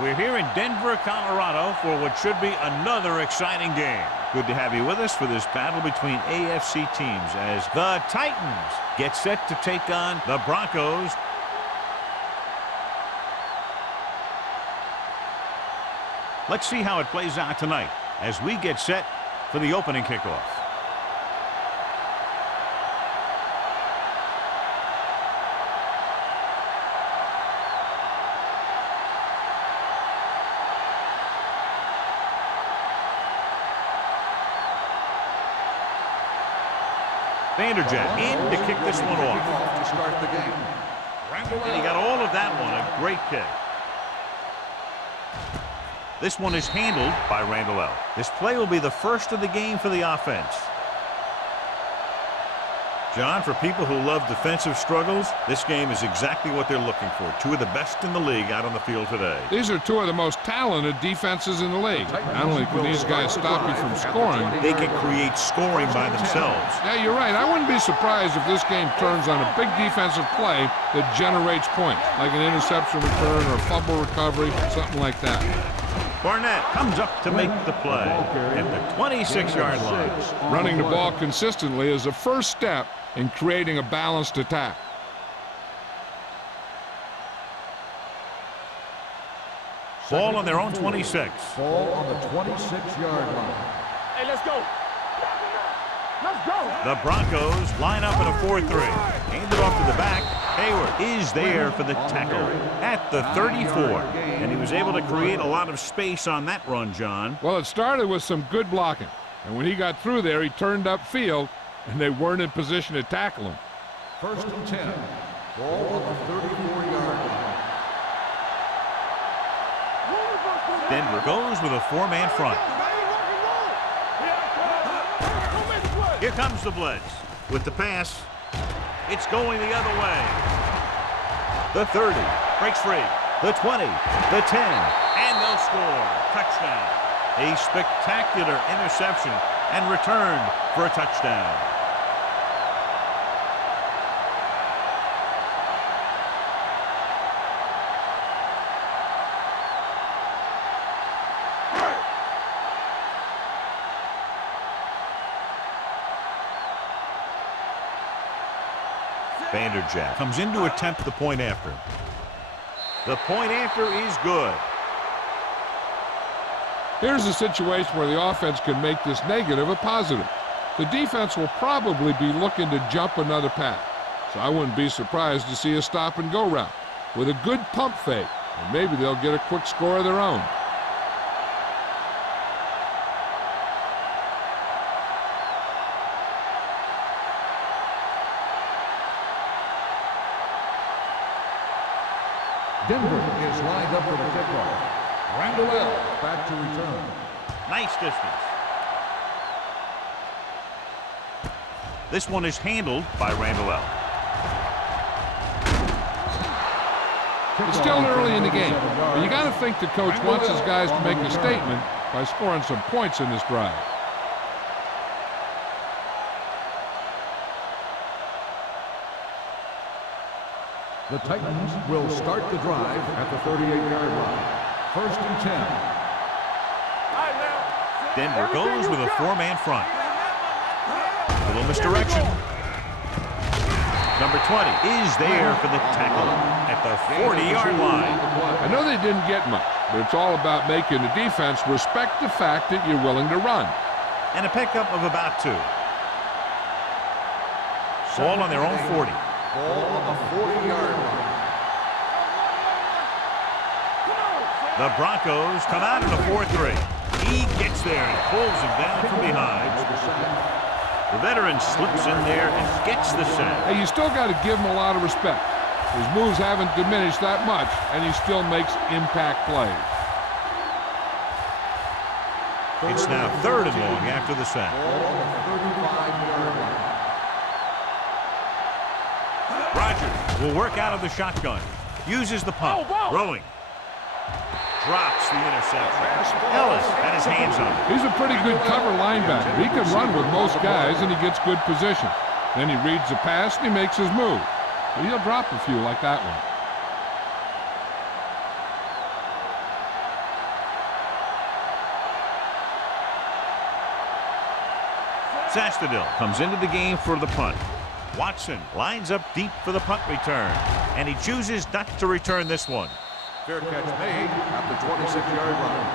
We're here in Denver, Colorado for what should be another exciting game. Good to have you with us for this battle between AFC teams as the Titans get set to take on the Broncos. Let's see how it plays out tonight as we get set for the opening kickoff. Vanderjagt in to kick this one off. To start the game. And he got all of that one. A great kick. This one is handled by Randall. This play will be the first of the game for the offense. John, for people who love defensive struggles, this game is exactly what they're looking for. Two of the best in the league out on the field today. These are two of the most talented defenses in the league. Not only can these guys stop you from scoring, they can create scoring by themselves. Yeah, you're right. I wouldn't be surprised if this game turns on a big defensive play that generates points, like an interception return or a fumble recovery, something like that. Barnett comes up to make the play at the 26-yard line. Running the ball consistently is the first step in creating a balanced attack. Ball on their own 26. Ball on the 26-yard line. Hey, let's go. Let's go. The Broncos line up in a 4-3. Handed off to the back. Hayward is there for the tackle at the 34. And he was able to create a lot of space on that run, John. Well, it started with some good blocking. And when he got through there, he turned upfield, and they weren't in position to tackle him. 1st and 10. Ball on the 34-yard line. Denver goes with a 4-man front. Here comes the blitz. With the pass, it's going the other way. The 30 breaks free. The 20, the 10, and they'll score. Touchdown. A spectacular interception and returned for a touchdown. Vanderjagt comes in to attempt the point after. The point after is good. Here's a situation where the offense can make this negative a positive. The defense will probably be looking to jump another pass, so I wouldn't be surprised to see a stop-and-go route with a good pump fake, and maybe they'll get a quick score of their own. Denver is lined up for the kickoff. Randall back to return. Nice distance. This one is handled by Randall. It's still early in the game, but you got to think the coach wants his guys to make a statement by scoring some points in this drive. The Titans will start the drive at the 38-yard line. 1st and 10. Denver goes with a 4-man front. Little misdirection. Number 20 is there for the tackle at the 40-yard line. I know they didn't get much, but it's all about making the defense respect the fact that you're willing to run. And a pickup of about 2. Ball on their own 40. Ball on the 40-yard line. The Broncos come out in a 4-3. He gets there and pulls him down from behind. The veteran slips in there and gets the sack. Hey, you still got to give him a lot of respect. His moves haven't diminished that much, and he still makes impact plays. It's now 3rd and long after the sack. Rogers will work out of the shotgun. Uses the pump. Throwing. Drops the interception. Ellis had his hands on it. He's a pretty good cover linebacker. He can run with most guys, and he gets good position. Then he reads the pass, and he makes his move. But he'll drop a few like that one. Sastadil comes into the game for the punt. Watson lines up deep for the punt return, and he chooses not to return this one. Fair catch made at the 26-yard line.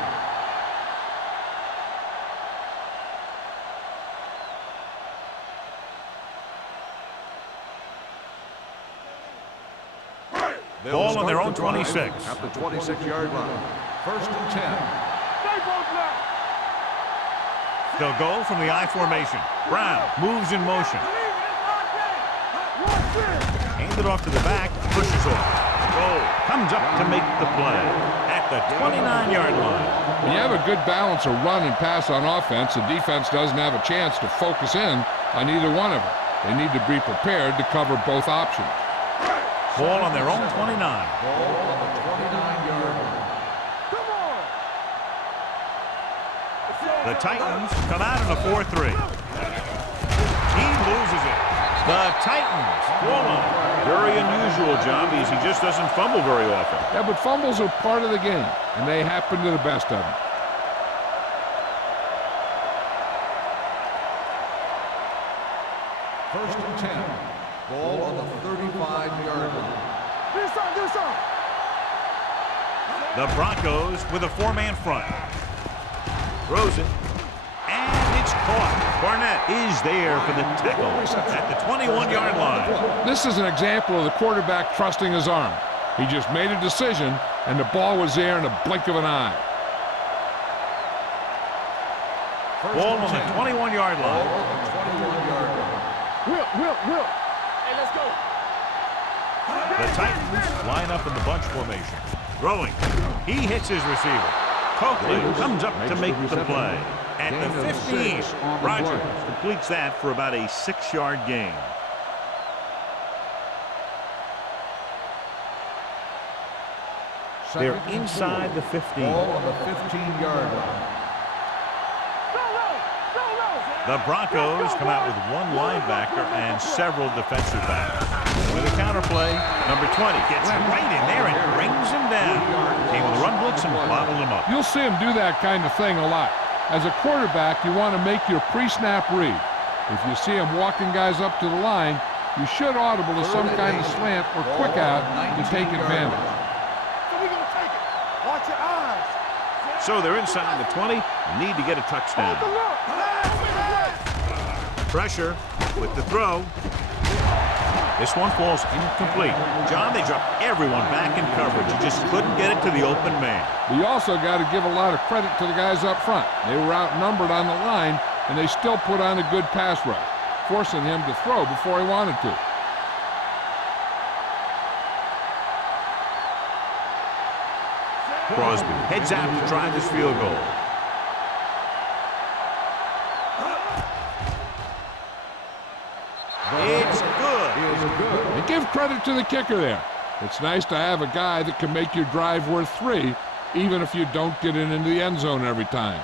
Ball on their own 26. At the 26-yard line. 1st and 10. They'll go from the I formation. Brown moves in motion. Handed off to the back, pushes off. Goal comes up to make the play at the 29-yard line. When you have a good balance of run and pass on offense, the defense doesn't have a chance to focus in on either one of them. They need to be prepared to cover both options. Ball on their own 29. Ball on the 29-yard line. The Titans come out in a 4-3. He loses it. The Titans fall on it. Very unusual, John, because he just doesn't fumble very often. Yeah, but fumbles are part of the game, and they happen to the best of them. First and 10. Ball on the 35-yard line. The Broncos with a 4-man front. Throws it. And it's caught. Barnett is there for the tackle at the 21-yard line. This is an example of the quarterback trusting his arm. He just made a decision, and the ball was there in a blink of an eye. Ball on the 21-yard line. Will. Hey, let's go. The Titans line up in the bunch formation. Throwing. He hits his receiver. Coakley comes up to make the play. At the 15, Rogers completes that for about a 6-yard gain. They're inside the 15. Ball on the 15-yard line. The Broncos come out with 1 linebacker and several defensive backs. With a counterplay, number 20 gets right in there and brings him down. Came with a run blitz and bottled him up. You'll see him do that kind of thing a lot. As a quarterback, you want to make your pre-snap read. If you see him walking guys up to the line, you should audible to some kind of slant or quick out to take advantage. So we're going to take it. Watch your eyes. So they're inside the 20, need to get a touchdown. Pressure with the throw. This one falls incomplete. John, they dropped everyone back in coverage. You just couldn't get it to the open man. But you also got to give a lot of credit to the guys up front. They were outnumbered on the line, and they still put on a good pass rush, forcing him to throw before he wanted to. Crosby heads out to try this field goal. It's good. And give credit to the kicker there. It's nice to have a guy that can make your drive worth 3, even if you don't get it into the end zone every time.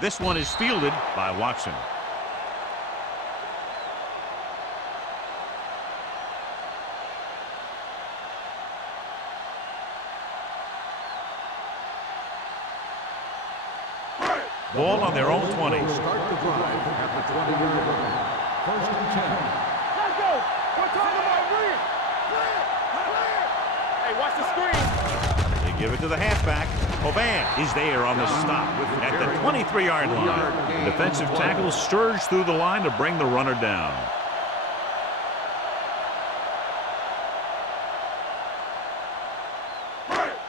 This one is fielded by Watson. Ball on their own 20. Start the drive at the 20-yard line. First and 10. Let's go. We're talking about read. Play it. Hey, watch the screen. They Give it to the halfback. Hoban is there on the stop at the 23-yard line. The defensive tackle surged through the line to bring the runner down.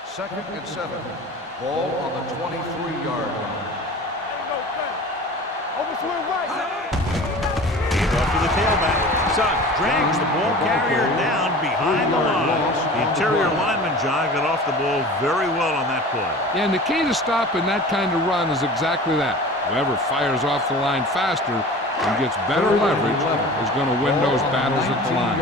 Second and 7. Ball on the 23-yard line. Off to the tailback. Sugg drags the ball carrier down behind the line. The interior lineman, John, got off the ball very well on that play. Yeah, and the key to stopping that kind of run is exactly that. Whoever fires off the line faster and gets better leverage is going to win those battles at the line.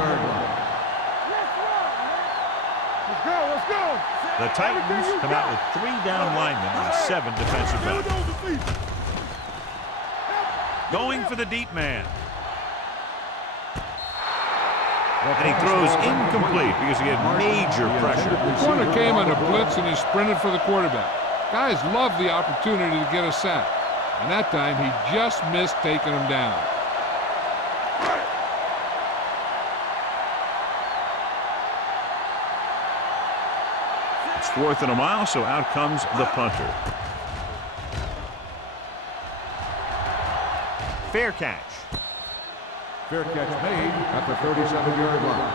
Let's go. The Titans come out with 3 down linemen and 7 defensive backs. Going for the deep man. And he throws incomplete because he had major pressure. The corner came on a blitz and he sprinted for the quarterback. Guys love the opportunity to get a sack. And that time he just missed taking him down. It's 4th and a mile, so out comes the punter. Fair catch. Fair catch made at the 37-yard line.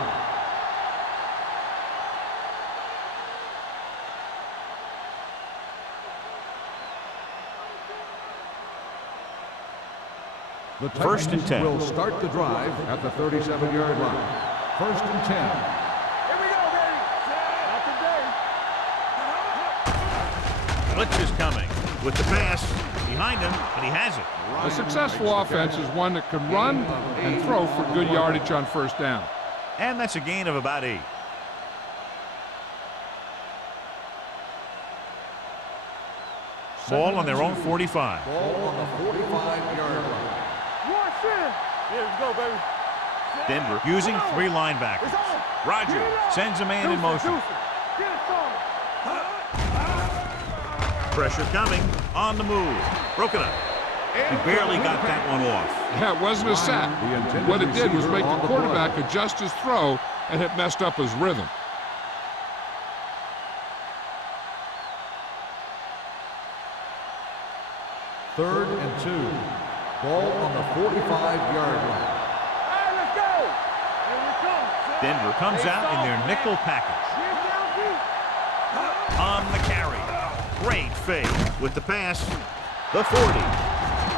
The First and 10. Will start the drive at the 37-yard line. First and 10. Here we go, baby. Not today. Blitz is coming with the pass behind him, but he has it. A successful offense is one that can run and throw for good yardage on first down. And that's a gain of about 8. Ball on their own 45. Ball on the 45-yard line. Watch in. Here we go, baby. Denver using 3 linebackers. Roger sends a man in motion. Pressure coming on the move. Broken up. He barely got that one off. Yeah, it wasn't a sack. What it did was make the quarterback adjust his throw, and it messed up his rhythm. Third and 2. Ball on the 45-yard line. All right, let's go. Here we come. Denver comes out in their nickel package. On the carry. Great fake with the pass. The 40.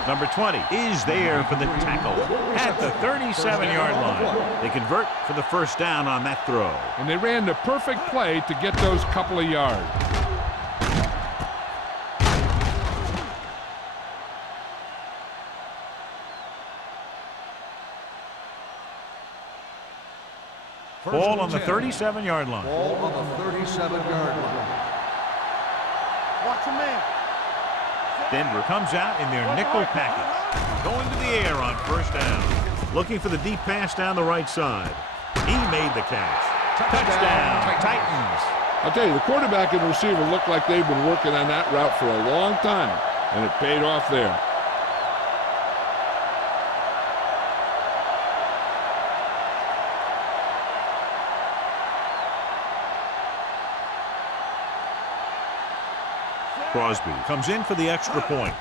Number 20 is there for the tackle at the 37-yard line. They convert for the first down on that throw. And they ran the perfect play to get those couple of yards. Ball on the 37-yard line. Ball on the 37-yard line. Watch him in. Denver comes out in their nickel package. Going to the air on first down. Looking for the deep pass down the right side. He made the catch. Touchdown, Titans. I'll tell you, the quarterback and the receiver look like they've been working on that route for a long time, and it paid off there. Crosby comes in for the extra point.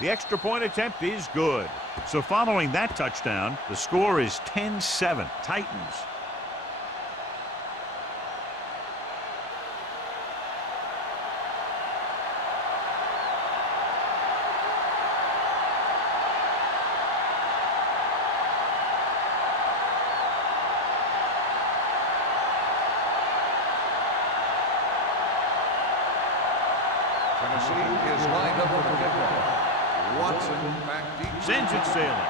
The extra point attempt is good. So following that touchdown, the score is 10-7, Titans. Tennessee is lined up for the kickoff. Watson back deep. Sends it sailing.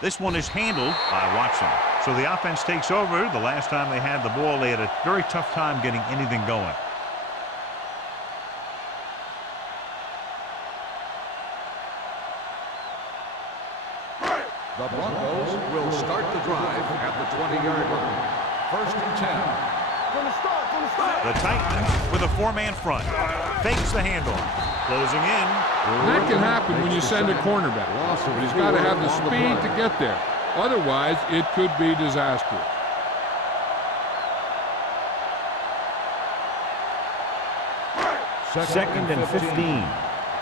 This one is handled by Watson. So the offense takes over. The last time they had the ball, they had a very tough time getting anything going. The Broncos will start the drive at the 20-yard line. First and 10. From the start. The Titans with a 4-man front. Fakes the handoff. Closing in. That can happen when you send a cornerback. But he's got to have the speed to get there. Otherwise, it could be disastrous. Second and 15.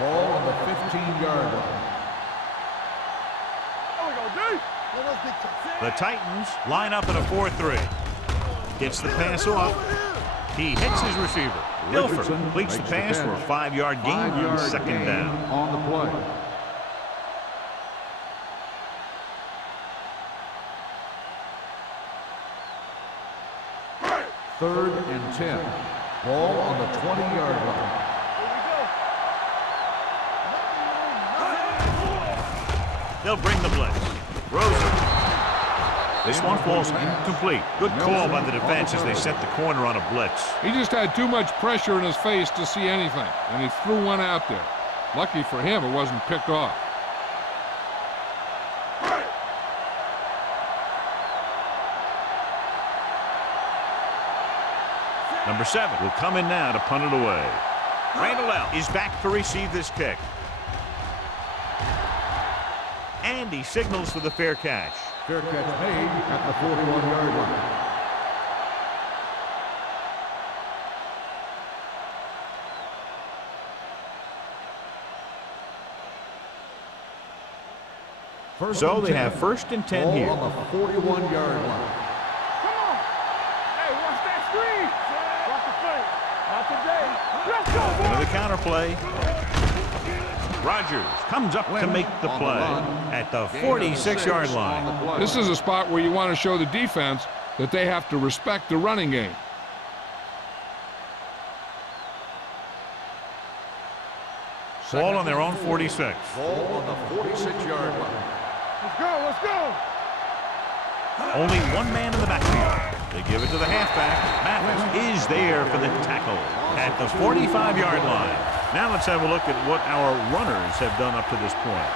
Ball on the 15-yard line. The Titans line up in a 4-3. Gets the pass off. He hits his receiver. Dilfer completes the pass for a 5-yard gain on second down. On the play. Third and 10. Ball on the 20-yard line. They'll bring the blitz. Rosen. This one falls incomplete. Good call by the defense as they set the corner on a blitz. He just had too much pressure in his face to see anything, and he threw one out there. Lucky for him, it wasn't picked off. Number 7 will come in now to punt it away. Randall is back to receive this kick. And he signals for the fair catch. Fair catch made at the 41-yard line. So they have first and 10 here. On the 41-yard line. Come on. Hey, watch that screen. Watch the play. Not today. Let's go, boy. Into the counter play. Rogers comes up to make the play at the 46-yard line. This is a spot where you want to show the defense that they have to respect the running game. Ball on their own 46. Ball on the 46-yard line. Let's go, let's go. Only one man in the backfield. They give it to the halfback. Mathis is there for the tackle at the 45-yard line. Now let's have a look at what our runners have done up to this point.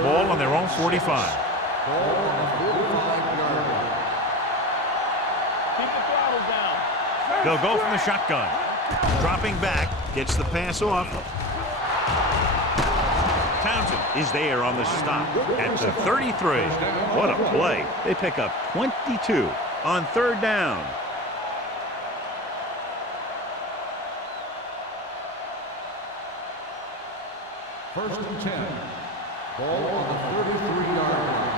Ball on their own 45. Ball on the 45-yard line. Keep the throttle down. They'll go from the shotgun. Dropping back, gets the pass off. Townsend is there on the stop at the 33. What a play. They pick up 22 on third down. First and 10. Ball on the 33-yard line.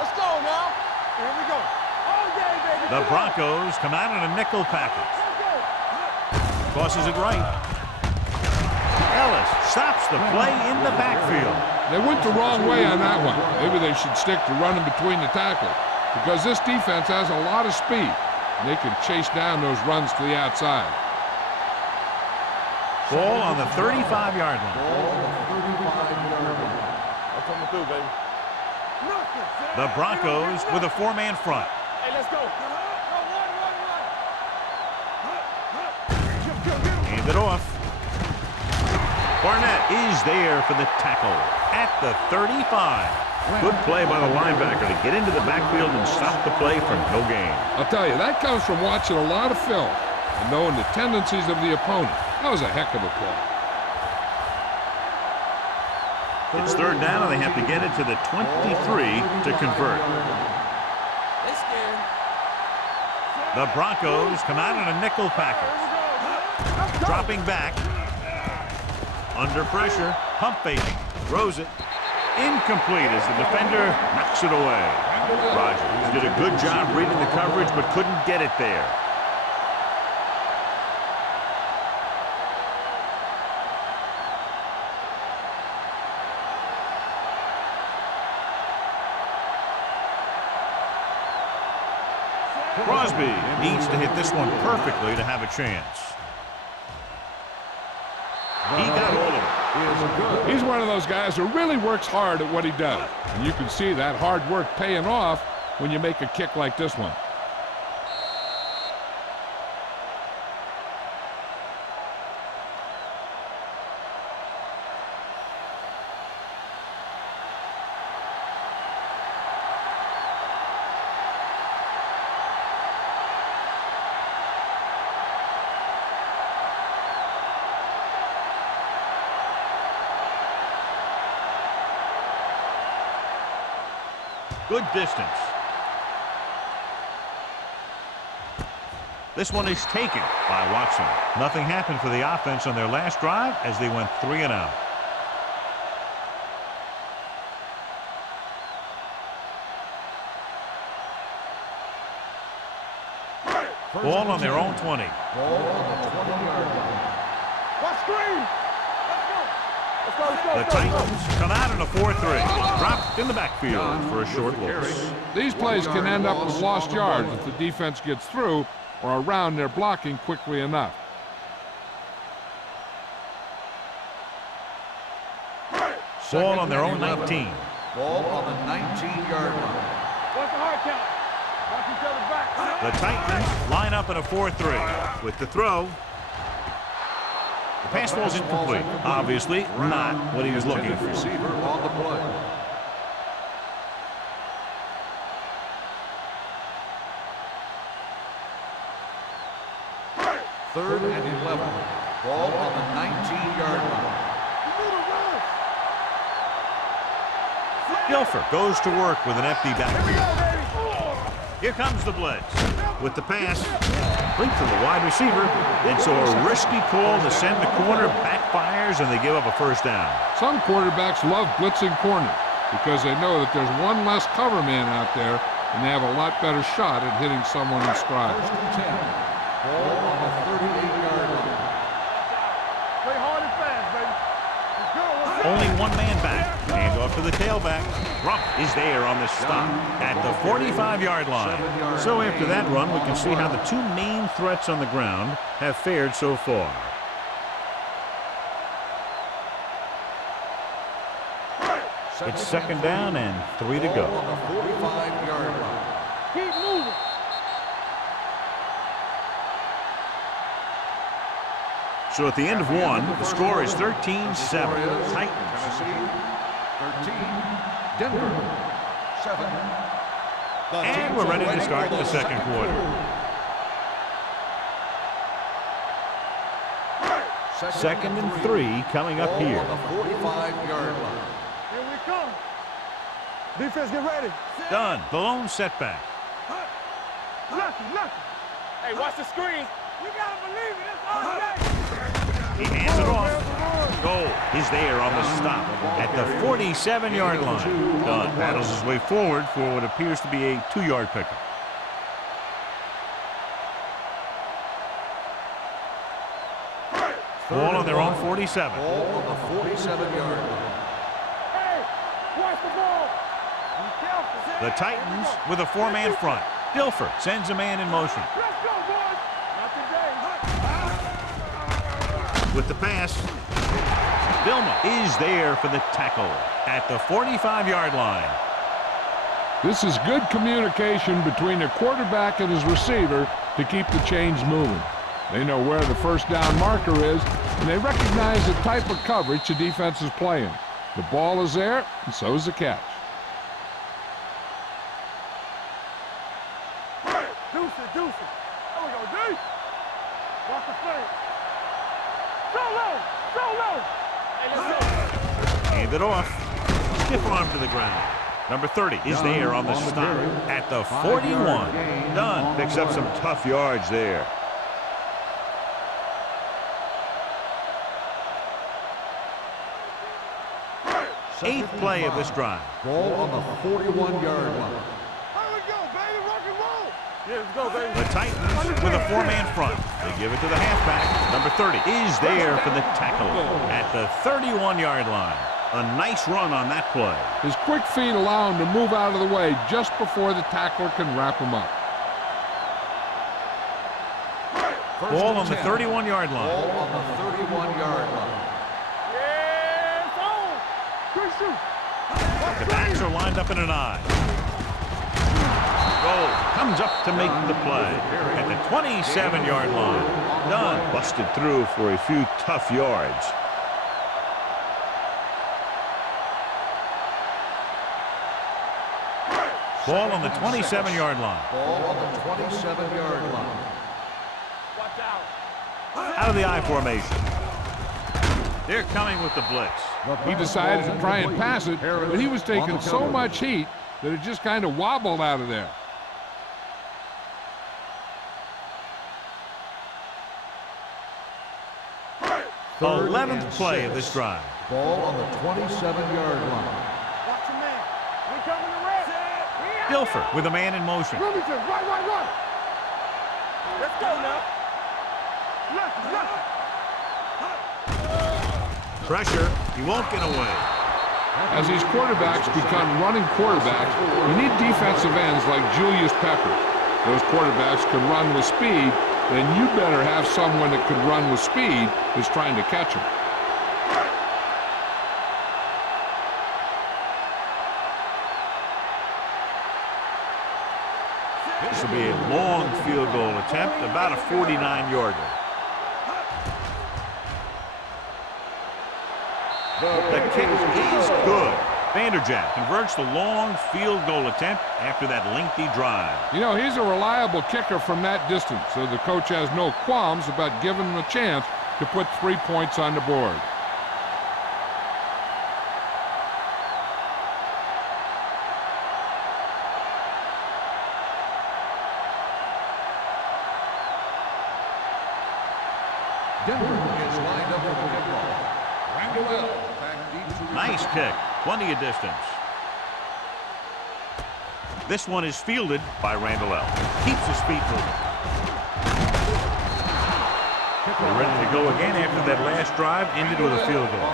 Let's go now. Here we go. All day, baby. The Broncos come out in a nickel package. Tosses it right. Ellis stops the play in the backfield. They went the wrong way on that one. Maybe they should stick to running between the tackles, because this defense has a lot of speed, and they can chase down those runs to the outside. Ball on the 35-yard line. Ball on the 35-yard line. I'm coming through, baby. The Broncos with a 4-man front. Hey, let's go. Hand it off. Barnett is there for the tackle at the 35. Good play by the linebacker to get into the backfield and stop the play for no gain. I'll tell you, that comes from watching a lot of film and knowing the tendencies of the opponent. That was a heck of a play. It's third down, and they have to get it to the 23 to convert. The Broncos come out in a nickel package. Dropping back. Under pressure. Pump faking. Throws it. Incomplete as the defender knocks it away. Rogers did a good job reading the coverage, but couldn't get it there. Crosby needs to hit this one perfectly to have a chance. He got all of it. He's one of those guys who really works hard at what he does. And you can see that hard work paying off when you make a kick like this one. Good distance. This one is taken by Watson. Nothing happened for the offense on their last drive as they went 3 and out. Ball on their own 20. Ball on the 20-yard line. Watch screen. Let's go. The Titans come out in a 4-3. Dropped in the backfield for a short loss. These plays can end up with lost yards if the defense gets through or around their blocking quickly enough. Ball on their own 19. Ball on the 19-yard line. Watch the hard count. Watch each other back. The Titans line up in a 4-3. With the throw, the pass ball's incomplete. Obviously not what he was looking for. Receiver on the play. Third and 11. Ball on the 19-yard line. Dilfer goes to work with an empty backfield. Here comes the blitz. With the pass, complete to the wide receiver. And so a risky call to send the corner backfires, and they give up a first down. Some quarterbacks love blitzing corners because they know that there's one less cover man out there and they have a lot better shot at hitting someone in stride. First and 10. Ball on the 38-yard line. Play hard and fast, baby. Let's go. Only one man back. Hand off to the tailback. Rupp is there on the stop at the 45-yard line. So after that run, we can see how the two main threats on the ground have fared so far. It's second down and 3 to go. On the 45-yard line. Keep moving. So at the end of one, the score is 13-7. Titans. Tennessee 13, Denver 7. And we're ready to start the second quarter. Second and 3 coming up here. On the 45-yard line. Here we come. Defense, get ready. Done. The lone setback. Lucky. Hey, watch the screen. You gotta believe it. It's all day. He hands it off. Goal. He's there on the stop at the 47-yard line. Dunn paddles his way forward for what appears to be a 2-yard pickup. Ball on their own 47. Ball on the 47-yard line. Hey, watch the ball. Be careful. The Titans with a 4-man front. Dilfer sends a man in motion. Let's go, boys. Not today. With the pass, Vilma is there for the tackle at the 45-yard line. This is good communication between the quarterback and his receiver to keep the chains moving. They know where the first down marker is, and they recognize the type of coverage the defense is playing. The ball is there, and so is the catch. Deuce it. There we go, D. Watch the play. Go low. Hey, let's go. Hand it off. Stiff arm to the ground. Number 30 is there on the stop at the 41. Dunn picks up some tough yards there. Eighth play of this drive. Ball on the 41-yard line. Here we go, baby. Rock and roll. Yeah, let's go, baby. The Titans with a 4-man front. They give it to the halfback. Number 30 is there for the tackle at the 31-yard line. A nice run on that play. His quick feet allow him to move out of the way just before the tackler can wrap him up. Ball on the 31-yard line. Ball on the 31-yard line. Yeah, it's on. Good shoot. The backs are lined up in an I. Goal comes up to make the play at the 27-yard line. Dunn busted through for a few tough yards. Ball on the 27-yard line. Ball on the 27-yard line. Watch out. Out of the I formation. They're coming with the blitz. He decided to try and pass it, but he was taking so much heat that it just kind of wobbled out of there. 11th play of this drive. Ball on the 27-yard line. Watch your man. We coming to red. Dilfer with a man in motion. Bloomington, right. Let's go now. Left. Pressure. He won't get away. As these quarterbacks become running quarterbacks, you need defensive ends like Julius Pepper. Those quarterbacks can run with speed, then you better have someone that can run with speed who's trying to catch him. This will be a long field goal attempt, about a 49-yarder. The kick is good. Vanderjagt converts the long field goal attempt after that lengthy drive. You know, he's a reliable kicker from that distance, so the coach has no qualms about giving him a chance to put 3 points on the board. Denver is lined up for the kickoff. Randall back deep to Nice kick. Plenty of distance. This one is fielded by Randall. Keeps his feet moving. They're ready to go again after that last drive ended with a field goal.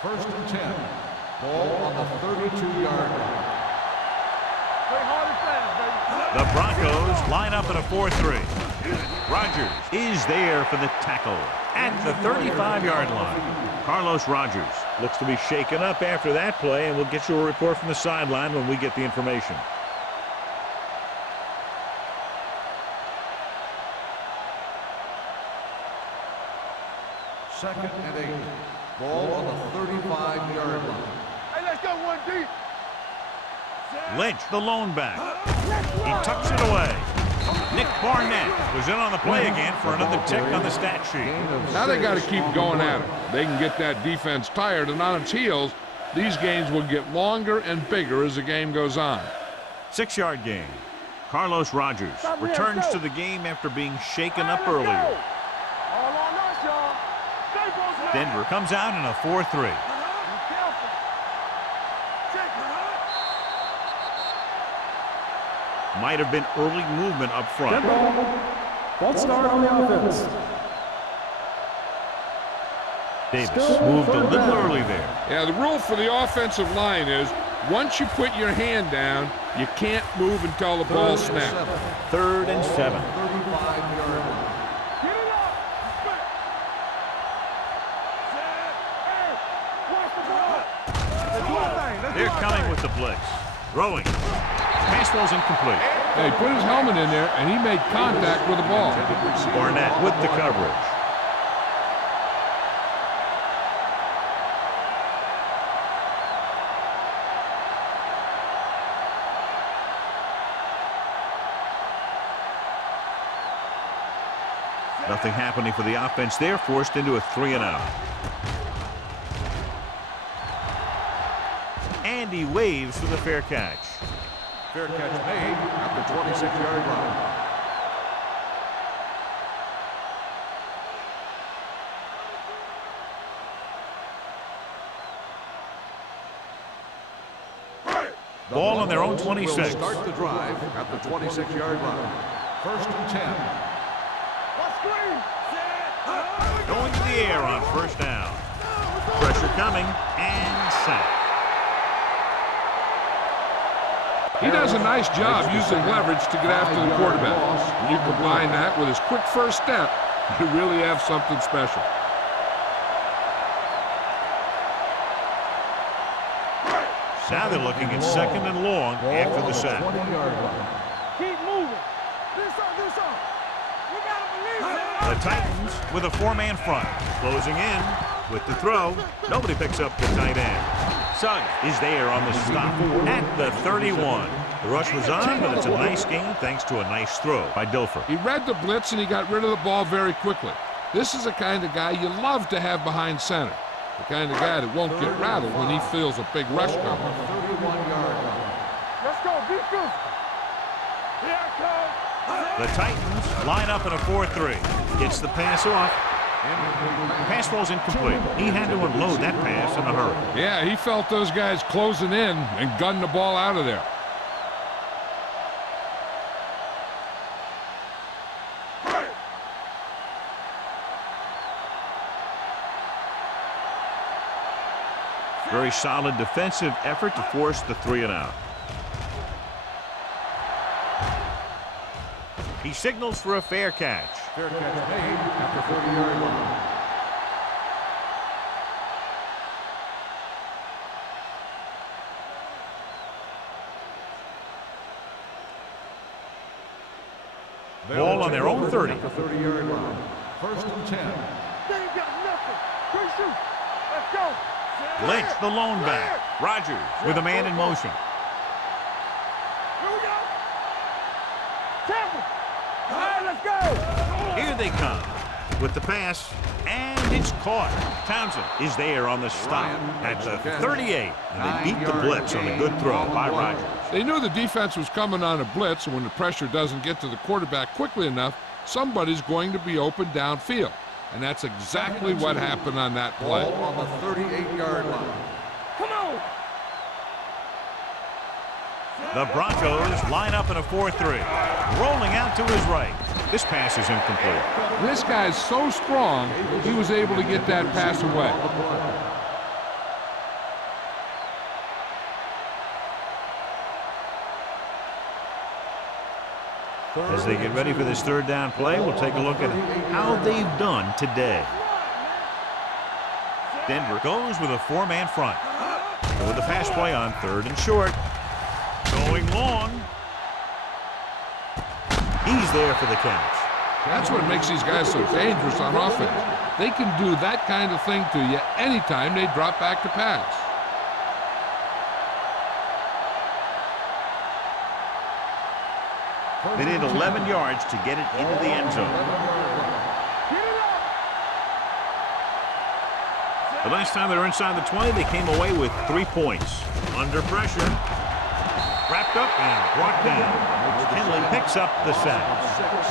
First and 10. Ball on the 32-yard line. Play hard and fast, baby. The Broncos line up at a 4-3. Rogers is there for the tackle at the 35-yard line. Carlos Rogers looks to be shaken up after that play, and we'll get you a report from the sideline when we get the information. Second and 8. Ball on the 35-yard line. Hey, let's go 1D. Lynch, the lone back. He tucks it away. Nick Barnett was in on the play again for another tick on the stat sheet. Now they got to keep going at it. They can get that defense tired and on its heels. These games will get longer and bigger as the game goes on. 6-yard gain. Carlos Rogers returns to the game after being shaken up earlier. All on us, y'all. Staples, man. Denver comes out in a 4-3. Be careful. Check it. Might have been early movement up front. False start on the offense. Davis moved a little early there. Yeah, the rule for the offensive line is once you put your hand down, you can't move until the ball snaps. 3rd and 7. 35-yard line. Get it up. Hey, watch the ball. Let's do our thing. Let's do They're our coming thing. with the blitz. Throwing. Pass ball's incomplete. He put his helmet in there, and he made contact with the ball. Barnett with the coverage. Nothing happening for the offense there, forced into a 3-and-out. And he waves for the fair catch. Fair catch made at the 26-yard line. Ball on their own Buffalo 26. will start the drive at the 26-yard line. First and 10. Let's screen. Going to the air on first down. Pressure coming and sack. He does a nice job using leverage to get after the quarterback. When you combine that with his quick first step, you really have something special. Now they're looking at 2nd and long after the sack. 20-yard line. Keep moving. Do something. We gotta believe it. The Titans with a 4-man front. Closing in with the throw. Nobody picks up the tight end. Suggs is there on the stop at the 31. The rush was on, but it's a nice gain thanks to a nice throw by Dilfer. He read the blitz and he got rid of the ball very quickly. This is the kind of guy you love to have behind center. The kind of guy that won't get rattled when he feels a big rush coming. 31-yard line. Deuce. Here I come. The Titans line up in a 4-3. Gets the pass off. Pass falls incomplete. He had to unload that pass in a hurry. Yeah, he felt those guys closing in and gunned the ball out of there. Very solid defensive effort to force the 3-and-out. He signals for a fair catch. Fair catch made at the 30-yard line. Ball on their own 30. At the 30-yard line. First and 10. They ain't got nothing. Great shoot. Let's go. Lynch, the lone back. Rogers with a man in motion. Here we go. Tampa. All right, let's go. Here they come with the pass, and it's caught. Townsend is there on the stop at the 38, and they beat the blitz on a good throw by Rogers. They knew the defense was coming on a blitz, and when the pressure doesn't get to the quarterback quickly enough, somebody's going to be open downfield. And that's exactly what happened on that play. Ball on the 38-yard line. Come on. The Broncos line up in a 4-3. Rolling out to his right. This pass is incomplete. This guy's so strong, he was able to get that pass away. As they get ready for this third down play, we'll take a look at how they've done today. Denver goes with a 4-man front. With the pass play on 3rd and short. Going long. He's there for the catch. That's what makes these guys so dangerous on offense. They can do that kind of thing to you anytime they drop back to pass. They need 11 yards to get it into the end zone. The last time they were inside the 20, they came away with 3 points. Under pressure. Wrapped up and brought down. Kinley picks up the sack.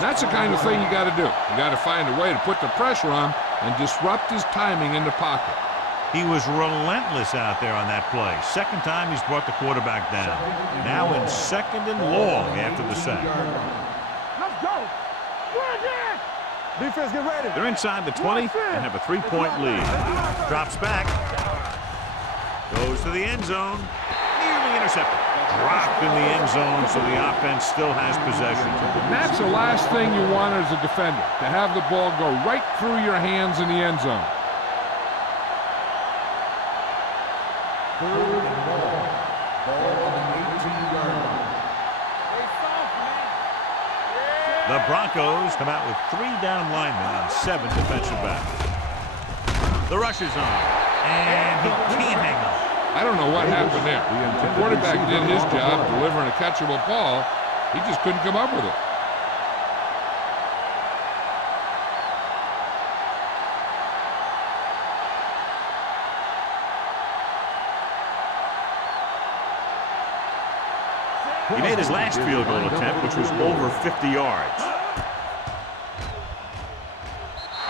That's the kind of thing you got to do. You got to find a way to put the pressure on and disrupt his timing in the pocket. He was relentless out there on that play. Second time he's brought the quarterback down. Now in 2nd and long after the sack. Let's go. We're again. Defense, get ready. They're inside the 20 and have a 3-point lead. Drops back. Goes to the end zone. Nearly intercepted. Dropped in the end zone, so the offense still has possession. That's the last thing you want as a defender, to have the ball go right through your hands in the end zone. 3rd and long. Ball on the 18-yard line. The Broncos come out with 3 down linemen and 7 defensive backs. The rush is on, and he can't hang on. I don't know what happened there. The quarterback did his job delivering a catchable ball. He just couldn't come up with it. He made his last field goal attempt, which was over 50 yards.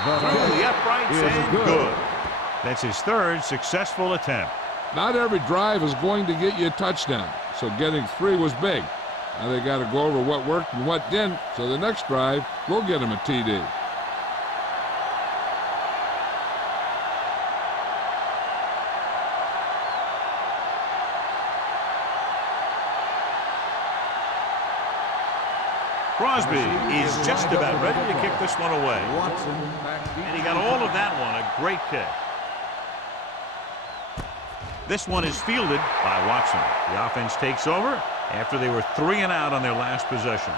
Through the uprights and good. That's his 3rd successful attempt. Not every drive is going to get you a touchdown, so getting 3 was big. Now they got to go over what worked and what didn't, so the next drive will get him a TD. Crosby is just about ready to kick this one away. And he got all of that one, a great kick. This one is fielded by Watson. The offense takes over after they were 3 and out on their last possession.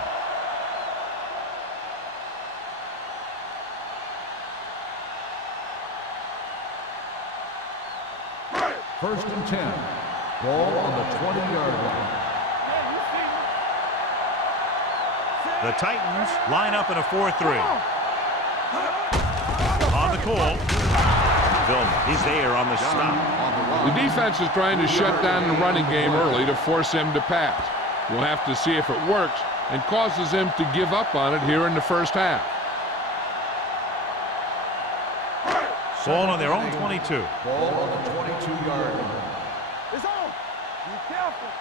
First and 10. Ball on the 20-yard line. The Titans line up in a 4-3. On the call. Vilma is there on the stop. The defense is trying to shut down the running game early to force him to pass. We'll have to see if it works and causes them to give up on it here in the first half. Ball on their own 22. Ball on the 22-yard line. It's on. Be careful.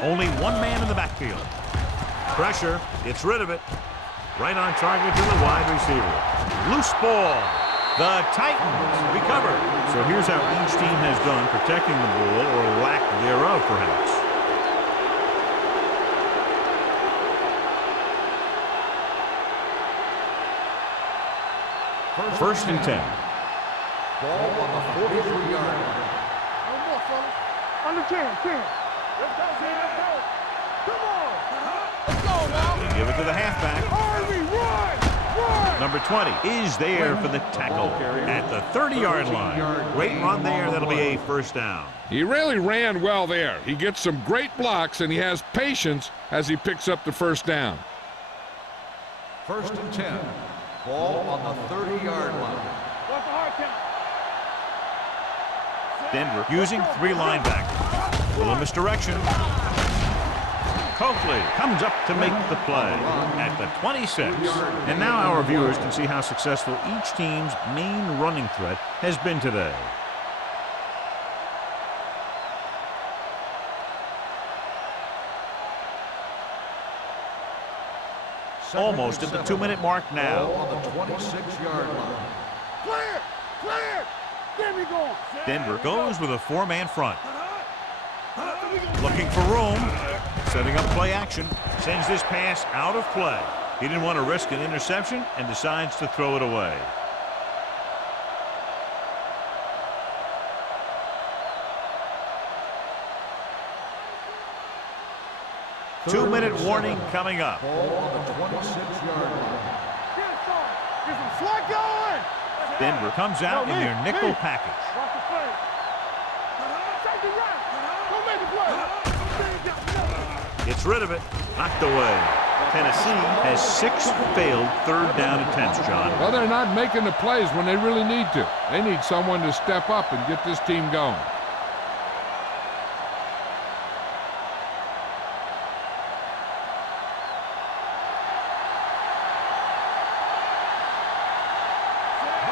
Only one man in the backfield. Pressure. Gets rid of it. Right on target to the wide receiver. Loose ball. The Titans recover. So here's how each team has done protecting the ball, or lack thereof, perhaps. First and 10. Ball on the 43-yard line. No more, fellas. Under 10. Let's go, team. Let's go. Come on. Let's go now. They give it to the halfback. Harvey, run. Run. Number 20 is there for the tackle at the 30-yard line. Great run there. That'll be a first down. He really ran well there. He gets some great blocks, and he has patience as he picks up the first down. First and 10. Ball on the 30-yard line. What's the hard count? Denver using 3 linebackers. A little misdirection. Coakley comes up to make the play at the 26. And now our viewers can see how successful each team's main running threat has been today. Almost at the 2-minute mark now. Ball on the 26-yard line. Clear. Clear. Get me going. Denver goes with a 4-man front. Looking for room. Setting up play action. Sends this pass out of play. He didn't want to risk an interception and decides to throw it away. Two-minute warning coming up. Ball on the 26-yard line. Get it started. Get some slot going. Denver comes out in their nickel package. Watch the play. Take it right. Go make the play. Gets rid of it. Knocked away. Tennessee has 6 failed third down attempts, John. Well, they're not making the plays when they really need to. They need someone to step up and get this team going.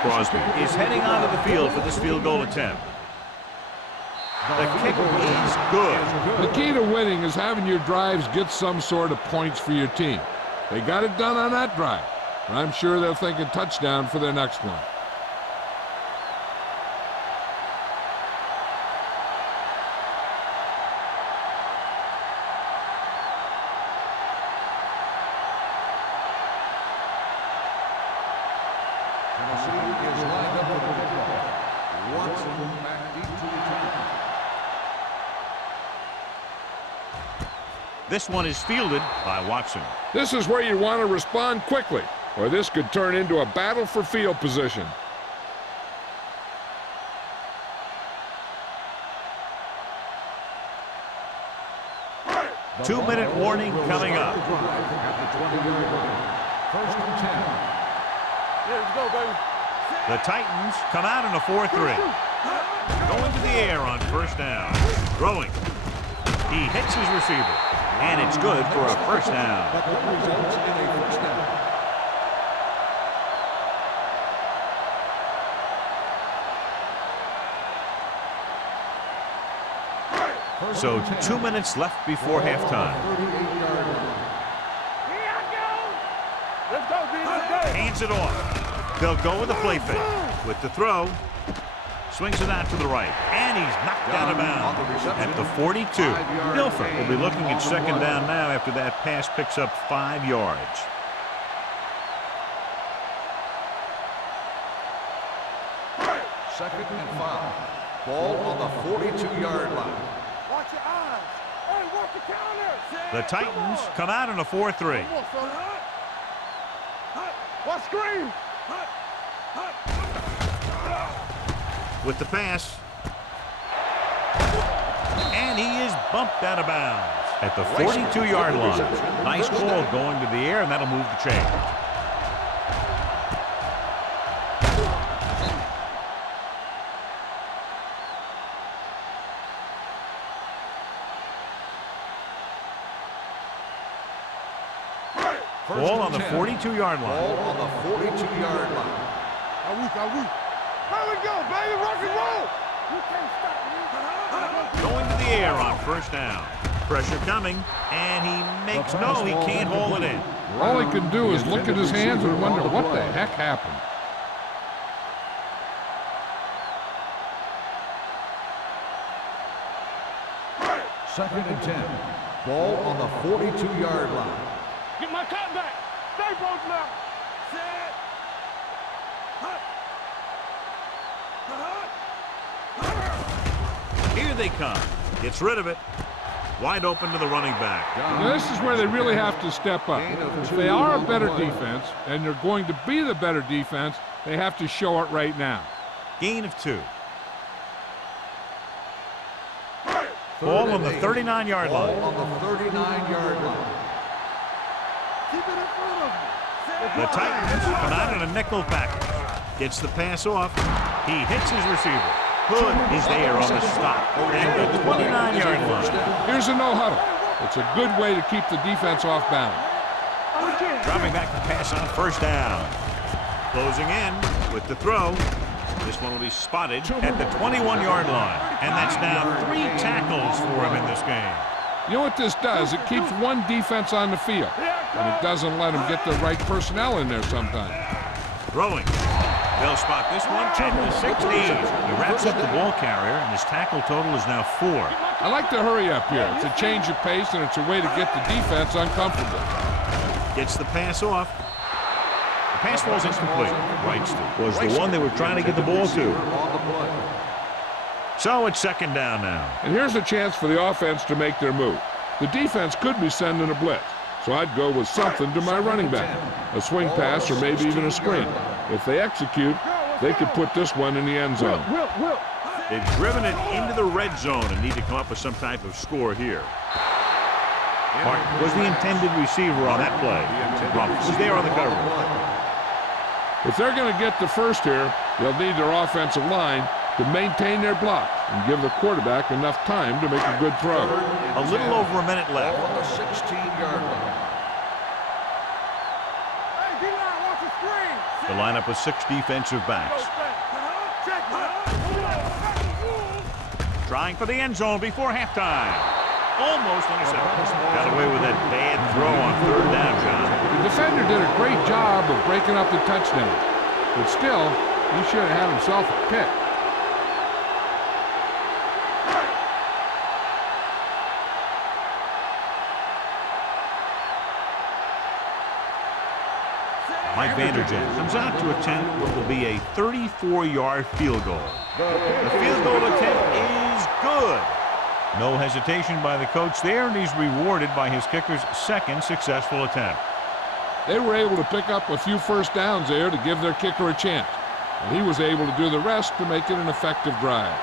Crosby is heading onto the field for this field goal attempt. The kick is good. The key to winning is having your drives get some sort of points for your team. They got it done on that drive, and I'm sure they'll think a touchdown for their next one. Tennessee is lined up with the football. Watson back deep to return. This one is fielded by Watson. This is where you want to respond quickly, or this could turn into a battle for field position. Two-minute warning coming up. At the 20-yard line. First and 10. Let's go, baby. The Titans come out in a 4-3. Going to the air on first down. Throwing. He hits his receiver. And it's good for a first down. That results in a first down. So 2 minutes left before halftime. 38-yard line. Here I go. Let's go, B. Let's go. Hands it off. They'll go with the play fake. With the throw. Swings it out to the right. And he's knocked out of bounds at the 42. Milford will be looking at second down now after that pass picks up 5 yards. Second and 5. Ball on the 42-yard line. Watch your eyes. Hey, work the counter. The Titans come out in a 4-3. Come on, son. Watch screen. With the pass. And he is bumped out of bounds at the 42-yard line. Nice call going to the air, and that'll move the chain. Ball on the 42-yard line. Ball on the 42-yard line. Are we? Here we go, baby. Rock and roll. You can't stop me. Going to the air on first down. Pressure coming, and he makes no, he can't haul it in. All he can do is look at his hands and wonder what the heck happened. Second and 10. Ball on the 42-yard line. Get my top back. Stay both now. Set. Here they come. Gets rid of it. Wide open to the running back. Now, this is where they really have to step up. If they are a better defense, and they're going to be the better defense, they have to show it right now. Gain of 2. Ball on the 39-yard line. Ball on the 39-yard line. Keep it in front of me. The Titans come out in a nickel package. Gets the pass off. He hits his receiver. Hood is there on the stop at the 29-yard line. Here's a no-huddle. It's a good way to keep the defense off balance. Dropping back to pass on first down. Closing in with the throw. This one will be spotted at the 21-yard line. And that's now 3 tackles for him in this game. You know what this does? It keeps one defense on the field, and it doesn't let them get the right personnel in there sometimes. Throwing. They'll spot this one at the 60s. He wraps up the ball carrier, and his tackle total is now 4. I like to hurry up here. It's a change of pace, and it's a way to get the defense uncomfortable. Gets the pass off. The pass falls incomplete. Wrightston was the one they were trying to get the ball to. So it's second down now. And here's a chance for the offense to make their move. The defense could be sending a blitz, so I'd go with something to my running back. A swing pass or maybe even a screen. If they execute, they could put this one in the end zone. They've driven it into the red zone and need to come up with some type of score here. Martin was the intended receiver on that play. Rumpf was there on the cover. If they're going to get the first here, they'll need their offensive line to maintain their block and give the quarterback enough time to make a good throw. A little over a minute left. On the 16-yard line. Hey, D-line, watch the screen. The lineup with 6 defensive backs. Trying for the end zone before halftime. Almost intercepted. Got away with that bad throw on third down, John. The defender did a great job of breaking up the touchdown, but still, he should have had himself a pick. Mike Vanderjagt comes out to attempt what will be a 34-yard field goal. The field goal attempt is good. No hesitation by the coach there, and he's rewarded by his kicker's second successful attempt. They were able to pick up a few first downs there to give their kicker a chance, and he was able to do the rest to make it an effective drive.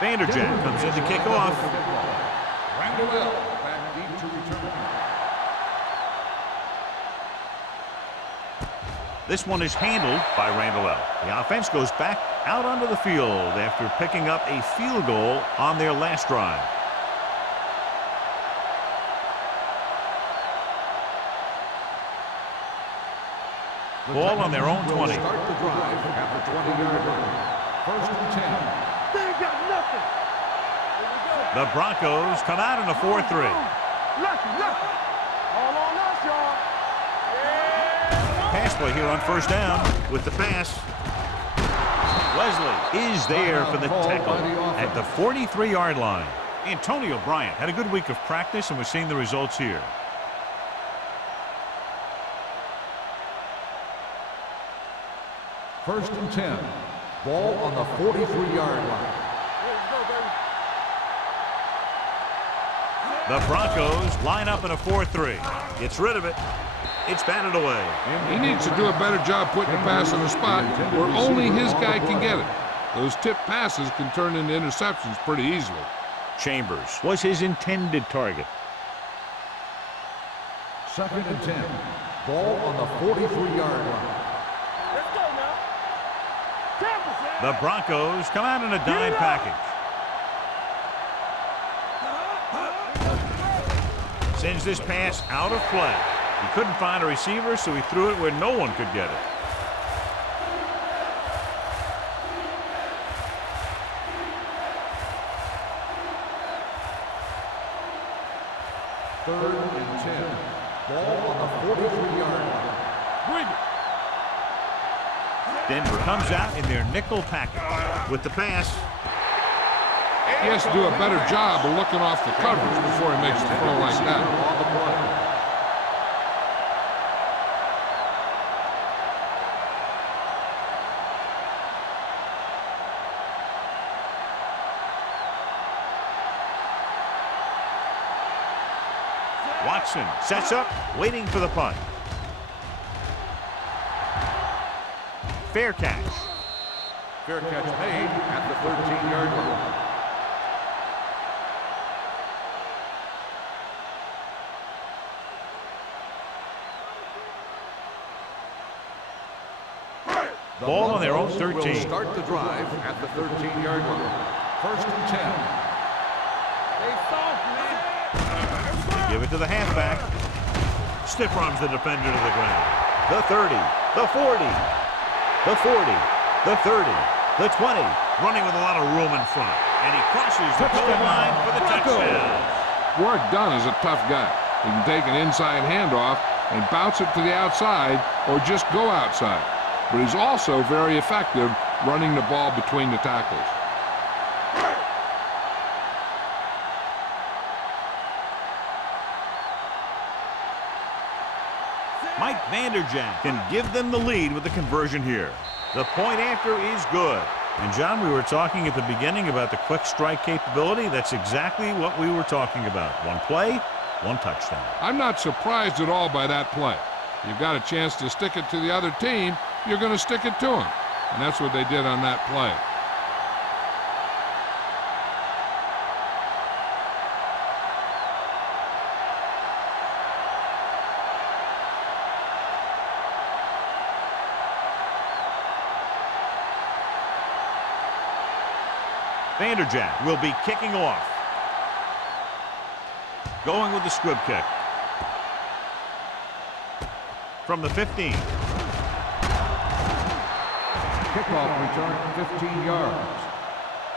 Vanderjagt comes in to kick off. Randall back deep to return. This one is handled by Randall. The offense goes back out onto the field after picking up a field goal on their last drive. Ball on their own 20. Start the drive at the 20-yard line. First and 10. They ain't got nothing. The Broncos come out in a 4-3. Lucky. All on us, y'all. Pass play here on first down with the pass. Wesley is there for the tackle at the 43-yard line. Antonio Bryant had a good week of practice, and we're seeing the results here. First and 10. Ball on the 43-yard line. The Broncos line up in a 4-3. Gets rid of it. It's batted away. He needs to do a better job putting the pass in a spot where only his guy can get it. Those tip passes can turn into interceptions pretty easily. Chambers was his intended target. Second and 10. Ball on the 43-yard line. The Broncos come out in a dime package. Sends this pass out of play. He couldn't find a receiver, so he threw it where no one could get it. Third and 10. Ball on the 43-yard line. Bring it. Denver comes out in their nickel package with the pass. He has to do a better job of looking off the coverage before he makes the throw like that. On the play. Watson sets up, waiting for the punt. Fair catch. Fair catch made at the 13-yard line. The Ball on their own Broncos 13. will start the drive at the 13-yard line. First and 10. They soft, man. They give it to the halfback. Stiff arms the defender to the ground. The 30, the 40, the 40, the 30, the 20. Running with a lot of room in front. And he crosses the goal line for the touchdown. Work done is a tough guy. He can take an inside handoff and bounce it to the outside or just go outside. But he's also very effective running the ball between the tackles. Mike Vanderjagt can give them the lead with the conversion here. The point after is good. And, John, we were talking at the beginning about the quick strike capability. That's exactly what we were talking about. One play, one touchdown. I'm not surprised at all by that play. You've got a chance to stick it to the other team, you're going to stick it to them. And that's what they did on that play. Vanderjagt will be kicking off. Going with the squib kick. From the 15. Kickoff return 15 yards.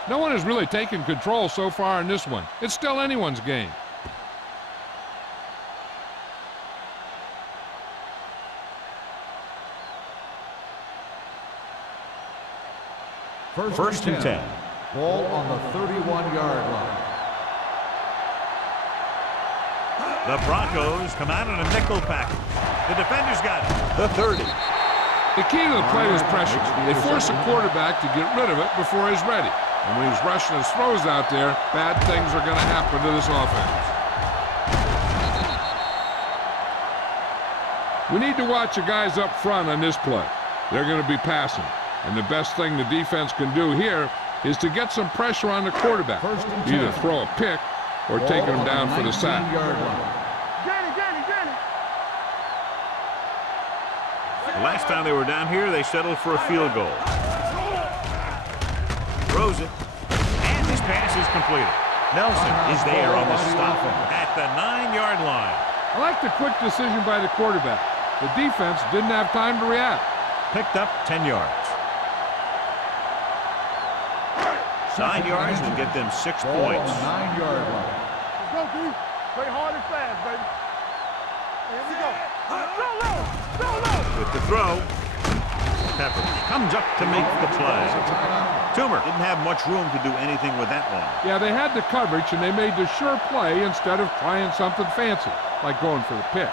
No one has really taken control so far in this one. It's still anyone's game. First and 10. Ball on the 31-yard line. The Broncos come out in a nickel package. The defender's got it. The 30. The key to the play was pressure. They force a quarterback to get rid of it before he's ready. And when he's rushing his throws out there, bad things are going to happen to this offense. We need to watch the guys up front on this play. They're going to be passing. And the best thing the defense can do here is to get some pressure on the quarterback. Either throw a pick or taking him down for the sack. The last time they were down here, they settled for a field goal. Throws it. And this pass is completed. Nelson is there on the stop at the 9-yard line. I like the quick decision by the quarterback. The defense didn't have time to react. Picked up 10 yards. 9 yards will get them 6 points. 9-yard line. Let's go, D. Play hard and fast, baby. Here we go. Go low. Go low. With the throw, Peppers comes up to make the play. Toomer didn't have much room to do anything with that one. Yeah, they had the coverage, and they made the sure play instead of trying something fancy, like going for the pick.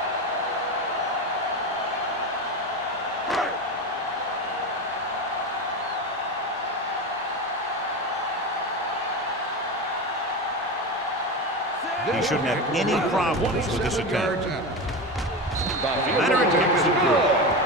He shouldn't have any problems with this attempt. Leonard kicks it through.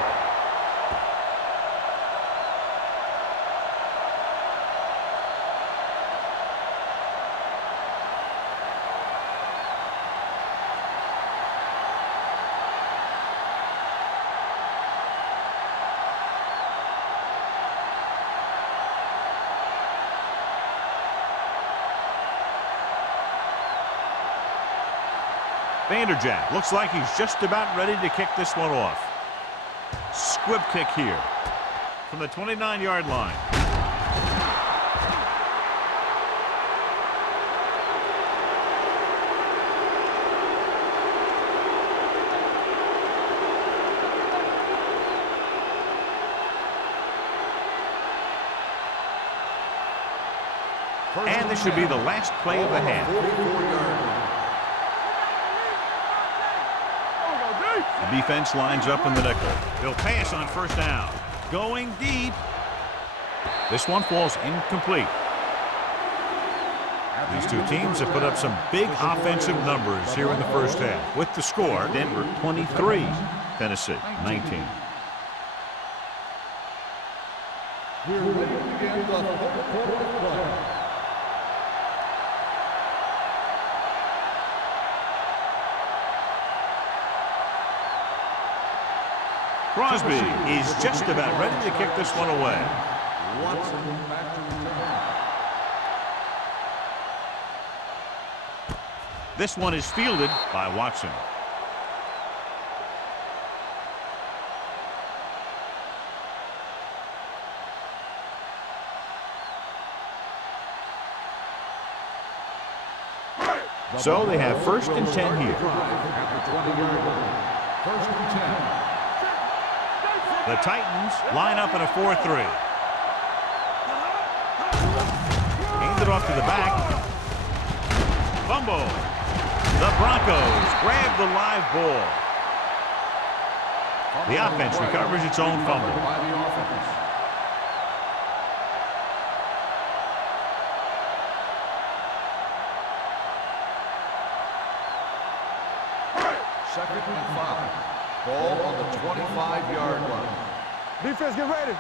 Vanderjagt looks like he's just about ready to kick this one off. Squib kick here from the 29-yard line. And this should be the last play of the half. The defense lines up in the nickel. They'll pass on first down. Going deep. This one falls incomplete. These two teams have put up some big offensive numbers here in the first half. With the score, Denver 23, Tennessee 19. We're ready to begin the fourth quarter of play. Crosby is just about ready to kick this one away. This one is fielded by Watson. So they have first and 10 here. First and 10. The Titans line up in a 4-3. Aimed it off to the back. Fumble. The Broncos grab the live ball. The offense recovers its own fumble. Second and 5. Ball on the 25-yard line. Defense, get ready.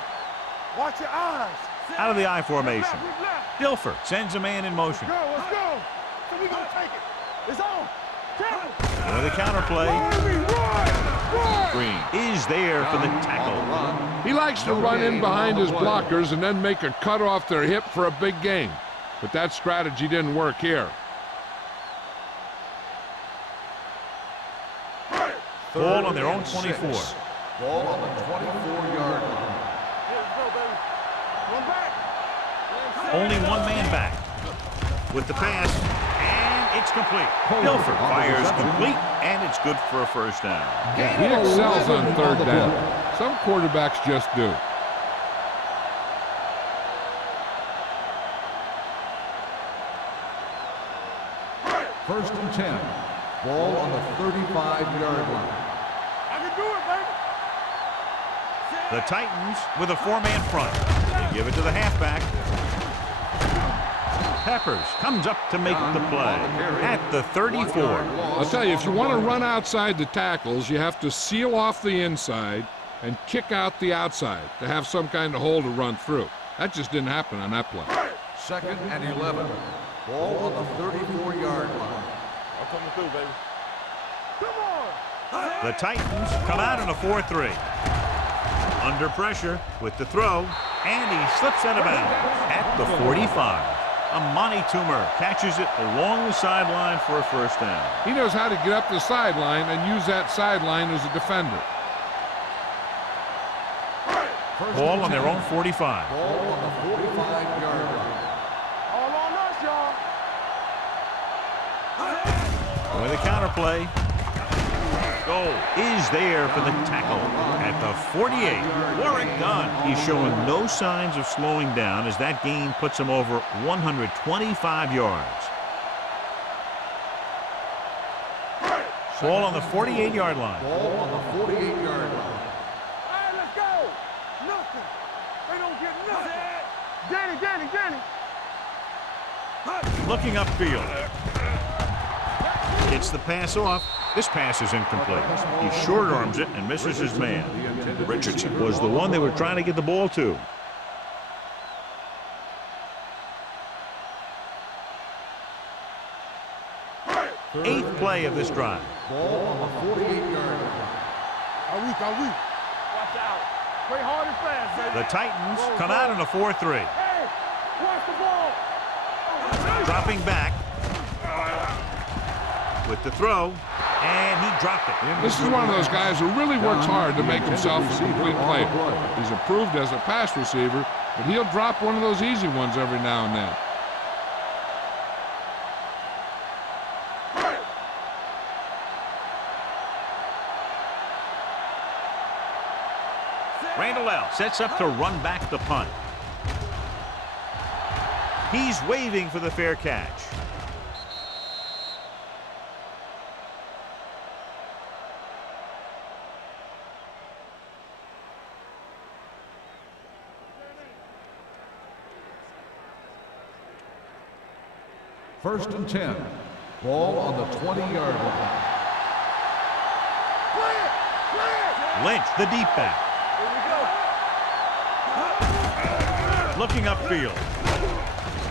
Watch your eyes. Out of the I formation. Dilfer sends a man in motion. Let's go. So we gonna take it. It's on. With a counter play. Green is there for the tackle. He likes to run in behind his blockers and then make a cut off their hip for a big gain. But that strategy didn't work here. Ball on their own 24. Ball on the 24-yard line. Only one man back. With the pass, and it's complete. Dilfer fires complete, and it's good for a first down. He excels on third down. Some quarterbacks just do. First and 10. Ball on the 35-yard line. I can do it, baby. The Titans with a four-man front. They give it to the halfback. Peppers comes up to make the play at the 34. I'll tell you, if you want to run outside the tackles, you have to seal off the inside and kick out the outside to have some kind of hole to run through. That just didn't happen on that play. Second and 11. Ball on the 34-yard line. I'm coming through, baby. Come on. The Titans come out in a 4-3. Under pressure with the throw, and he slips out of bounds at the 45. Amani Toomer catches it along the sideline for a first down. He knows how to get up the sideline and use that sideline as a defender. Ball on their own 45. Ball on the 45-yard line. All on us, y'all. With a counter play. Goal is there for the tackle at the 48. Warwick Dunn. He's showing no signs of slowing down as that gain puts him over 125 yards. Ball on the 48-yard line. Ball on the 48-yard line. All right, let's go. Nothing. They don't get nothing. Danny. Looking upfield. Gets the pass off. This pass is incomplete. He short arms it and misses his man. Richardson was the one they were trying to get the ball to. Eighth play of this drive. Ball on the 48-yard line. Are we? Watch out. Play hard and fast, baby. The Titans come out in a 4-3. Hey, watch the ball. Dropping back. With the throw. And he dropped it. This is one of those guys who really works hard to make himself a complete player. He's improved as a pass receiver, but he'll drop one of those easy ones every now and then. Randall sets up to run back the punt. He's waving for the fair catch. First and 10. Ball on the 20-yard line. Lynch, the deep back. Looking upfield.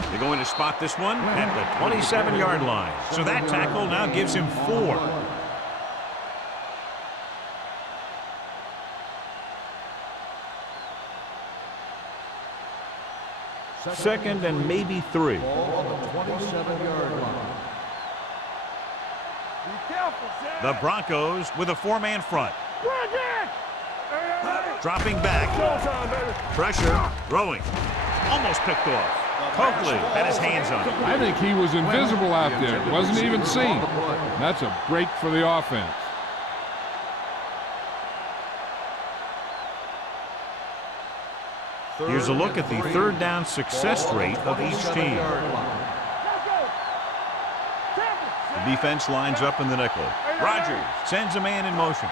They're going to spot this one at the 27-yard line. So that tackle now gives him 4. Second and maybe 3. Ball on the 27-yard line. The Broncos with a 4-man front. Dropping back. Pressure. Throwing. Almost picked off. Coakley had his hands on it. I think he was invisible out there. Wasn't even seen. That's a break for the offense. Here's a look at the third down success rate of each team. The defense lines up in the nickel. Rodgers sends a man in motion.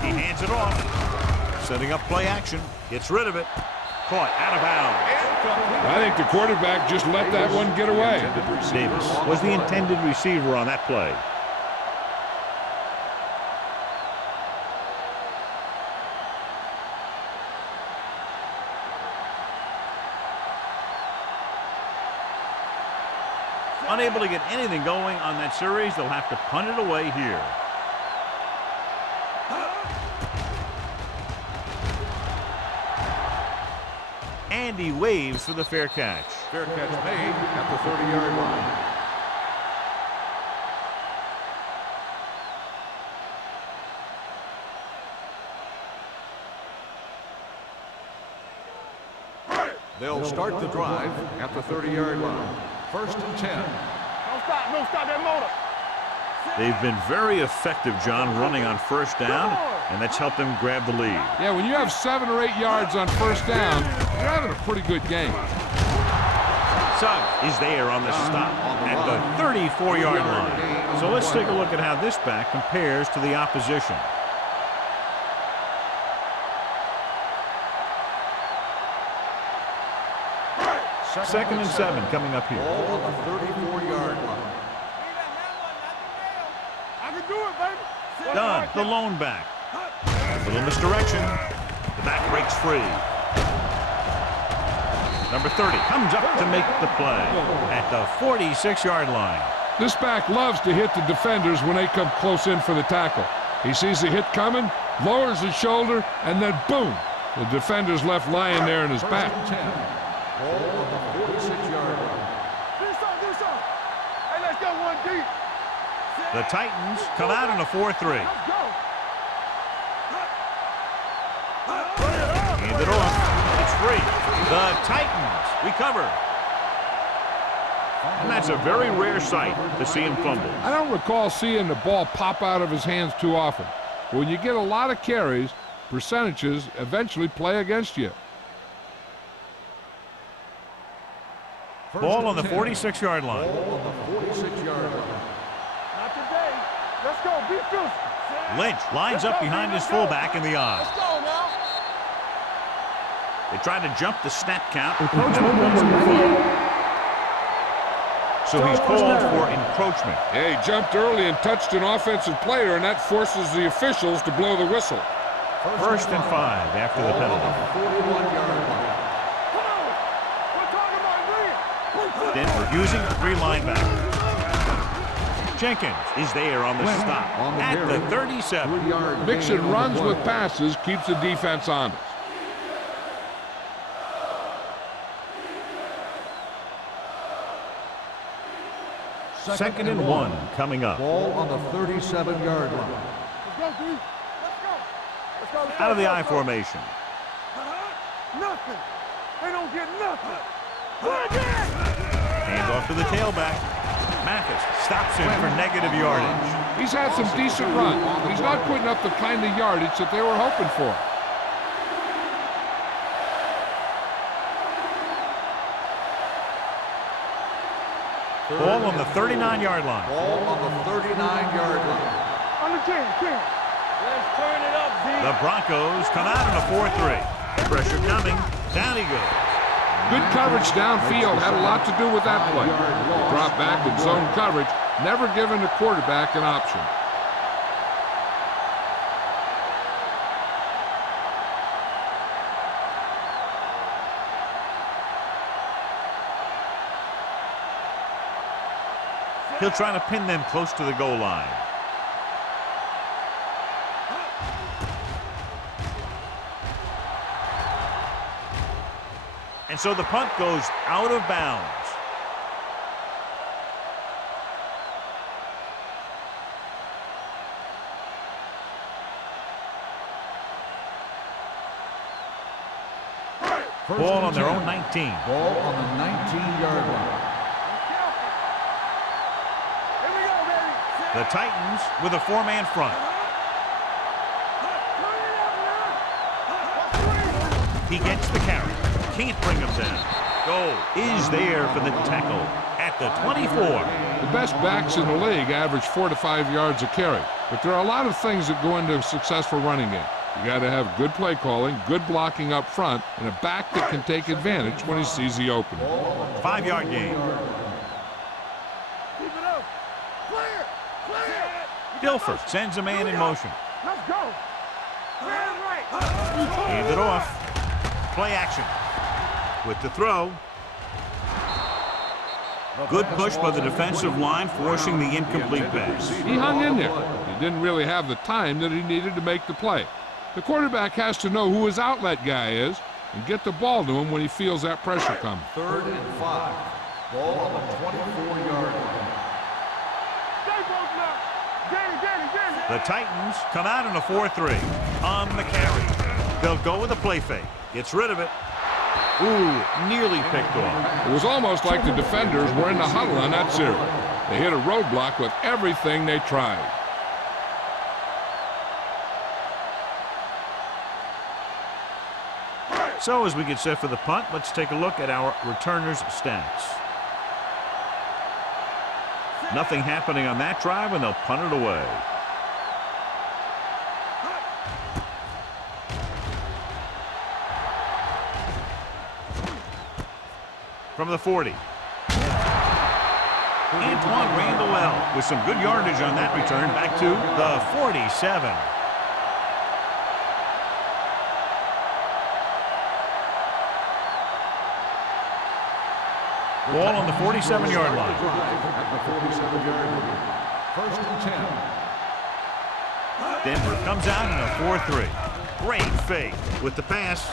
He hands it off. Setting up play action. Gets rid of it. Caught out of bounds. I think the quarterback just let that one get away. Davis was the intended receiver on that play. Unable to get anything going on that series, they'll have to punt it away here. And he waves for the fair catch. Fair catch made at the 30-yard line. They'll start the drive at the 30-yard line. First and 10. Don't stop that motor. They've been very effective, John, running on first down, and that's helped them grab the lead. Yeah, when you have 7 or 8 yards on first down, you're having a pretty good game. Suggs is there on the stop at the 34-yard line. So let's take a look at how this back compares to the opposition. Second and 7 coming up here. Ball on the 34-yard line. I can do it, baby. Dunn, the lone back. A little misdirection. The back breaks free. Number 30 comes up to make the play at the 46-yard line. This back loves to hit the defenders when they come close in for the tackle. He sees the hit coming, lowers his shoulder, and then boom, the defender's left lying there in his back. Ball on the 46-yard line. Do something. Hey, let's go one deep. The Titans come out in a 4-3. Let's go. Hand it off. It's free. The Titans recover. And that's a very rare sight to see him fumble. I don't recall seeing the ball pop out of his hands too often. But when you get a lot of carries, percentages eventually play against you. Ball on the 46-yard line. Ball on the 46-yard line. Not today. Let's go. Be fierce. Lynch lines up behind his fullback in the I. Let's go now. They try to jump the snap count. So he's called for encroachment. Yeah, he jumped early and touched an offensive player, and that forces the officials to blow the whistle. First and 5 after the penalty. 41-yard line. Denver using 3 linebackers. Jenkins is there on the stop at the 37. Mixing runs with passes keeps the defense honest. Second and 1 coming up. Ball on the 37-yard line. Let's go, D. Let's go. Let's go. Out of the I formation. Nothing. They don't get nothing. Play again. Hands off to the tailback. Mathis stops him for negative yardage. He's had some decent runs, but he's not putting up the kind of yardage that they were hoping for. Ball on the 39-yard line. Ball on the 39-yard line. On the 10. Let's turn it up, D. The Broncos come out in a 4-3. Pressure coming. Down he goes. Good coverage downfield had a lot to do with that play. Drop back in zone coverage, never giving the quarterback an option. He'll try to pin them close to the goal line. And so the punt goes out of bounds. Ball on their own 19. Ball on the 19-yard line. Here we go, baby. The Titans with a four-man front. He gets the carry. Can't bring him down. Goal is there for the tackle at the 24. The best backs in the league average 4 to 5 yards a carry. But there are a lot of things that go into a successful running game. You got to have good play calling, good blocking up front, and a back that can take advantage when he sees the opening. 5-yard gain. Keep it up. Clear. Dilfer sends a man in motion. Let's go. Clear right. Hand it off. Play action. With the throw. Good push by the defensive line, forcing the incomplete pass. He hung in there. He didn't really have the time that he needed to make the play. The quarterback has to know who his outlet guy is and get the ball to him when he feels that pressure coming. 3rd and 5. Ball on the 24-yard line. Stay broken up. Danny. The Titans come out in a 4-3. On the carry. They'll go with a play fake. Gets rid of it. Ooh, nearly picked off. It was almost like the defenders were in the huddle on that series. They hit a roadblock with everything they tried. So as we get set for the punt, let's take a look at our returners' stats. Nothing happening on that drive, and they'll punt it away. From the 40. Antoine Randall with some good yardage on that return back to the 47. Ball on the 47-yard line. At the 47-yard line. 1st and 10. Denver comes out in a 4-3. Great fake with the pass.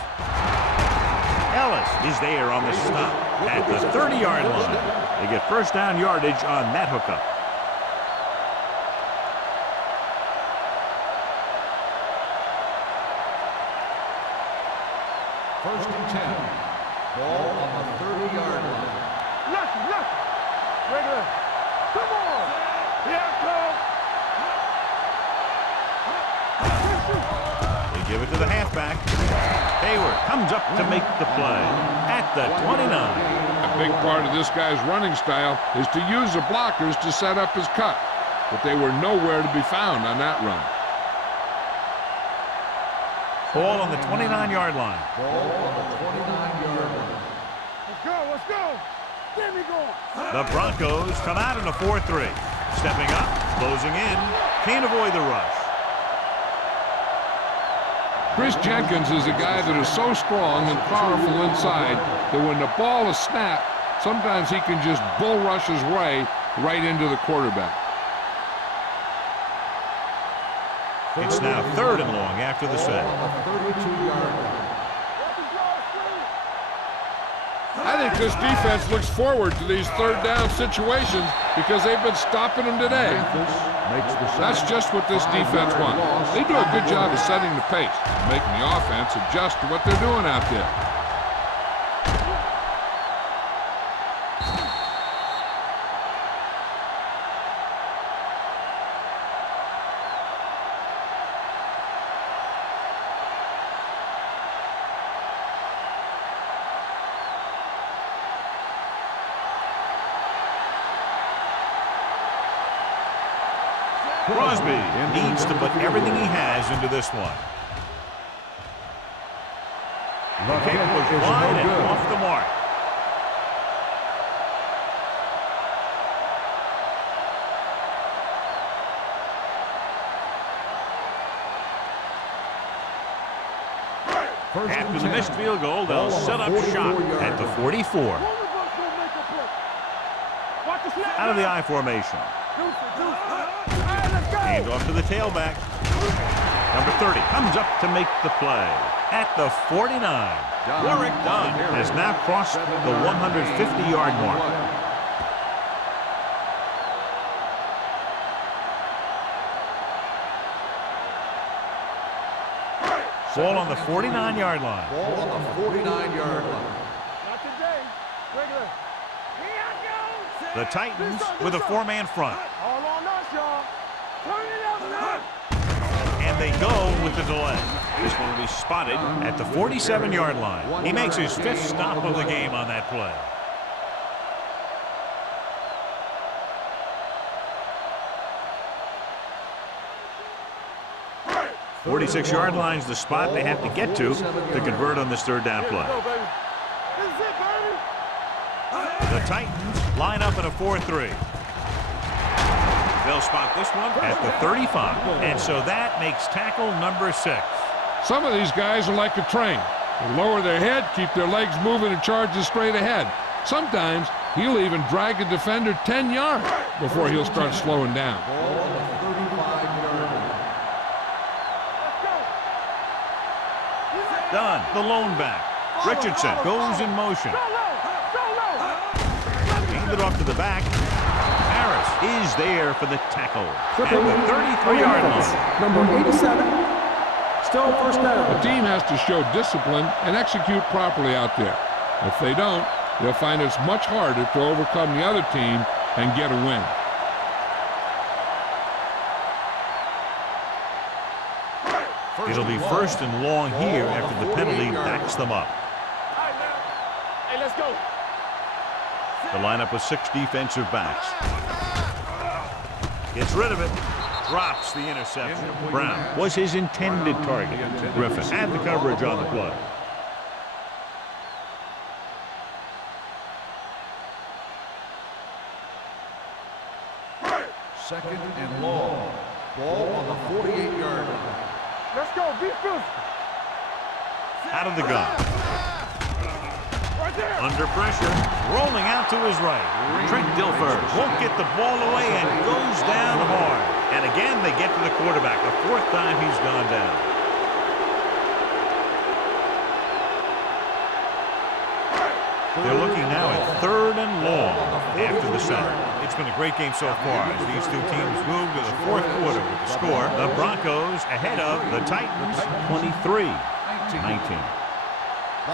Ellis is there on the stop at the 30-yard line. They get first down yardage on that hookup. First and 10. Ball on the 30-yard line. Lucky. Regular. Come on. Here it comes. They give it to the halfback. Hayward comes up to make the play at the 29. A big part of this guy's running style is to use the blockers to set up his cut, but they were nowhere to be found on that run. Ball on the 29-yard line. Ball on the 29-yard line. Let's go. Get me going. The Broncos come out in a 4-3. Stepping up, closing in, can't avoid the rush. Chris Jenkins is a guy that is so strong and powerful inside that when the ball is snapped, sometimes he can just bull rush his way right into the quarterback. It's now 3rd and long after the set. On the 32-yard line. I think this defense looks forward to these third down situations because they've been stopping them today. That's just what this defense wants. They do a good job of setting the pace and making the offense adjust to what they're doing out there. Crosby needs to put everything he has into this one. The kick was wide and off the mark. After the missed field goal, they'll set up shop at the 44. Out of the I formation. Hand off to the tailback. Number 30 comes up to make the play. At the 49, Warwick Dunn has now crossed the 150-yard mark. Ball on the 49-yard line. Ball on the 49-yard line. Not today. Regular. The Titans with a four-man front. All on us, y'all. Turn it up now. And they go with the delay. This one will be spotted at the 47-yard line. He makes his fifth stop of the game on that play. The 46-yard line's the spot they have to get to convert on this third down play. This is it, baby. The Titans line up in a 4-3. They'll spot this one at the 35. And so that makes tackle number 6. Some of these guys are like a train. They lower their head, keep their legs moving, and charge straight ahead. Sometimes he'll even drag a defender 10 yards before he'll start slowing down. Ball on the 35-yard line. Dunn, the lone back. Richardson goes in motion. Hand it off to the back. Harris is there for the tackle. At the 33-yard line. Number 87. Still first down. The team has to show discipline and execute properly out there. If they don't, they'll find it's much harder to overcome the other team and get a win. It'll be first and long here after the penalty backs them up. Hey, let's go. The lineup with 6 defensive backs. Gets rid of it. Drops the interception. Brown was his intended target. Griffin had the coverage on the play. Second and long. Ball on the 48-yard line. Let's go. Be physical. Out of the gun. Right there. Under pressure. Rolling out to his right. Trent Dilfer won't get the ball away and goes down hard. And again, they get to the quarterback. The 4th time he's gone down. They're looking now at 3rd and long after the center. It's been a great game so far as these two teams move to the 4th quarter with the score. The Broncos ahead of the Titans 23-19.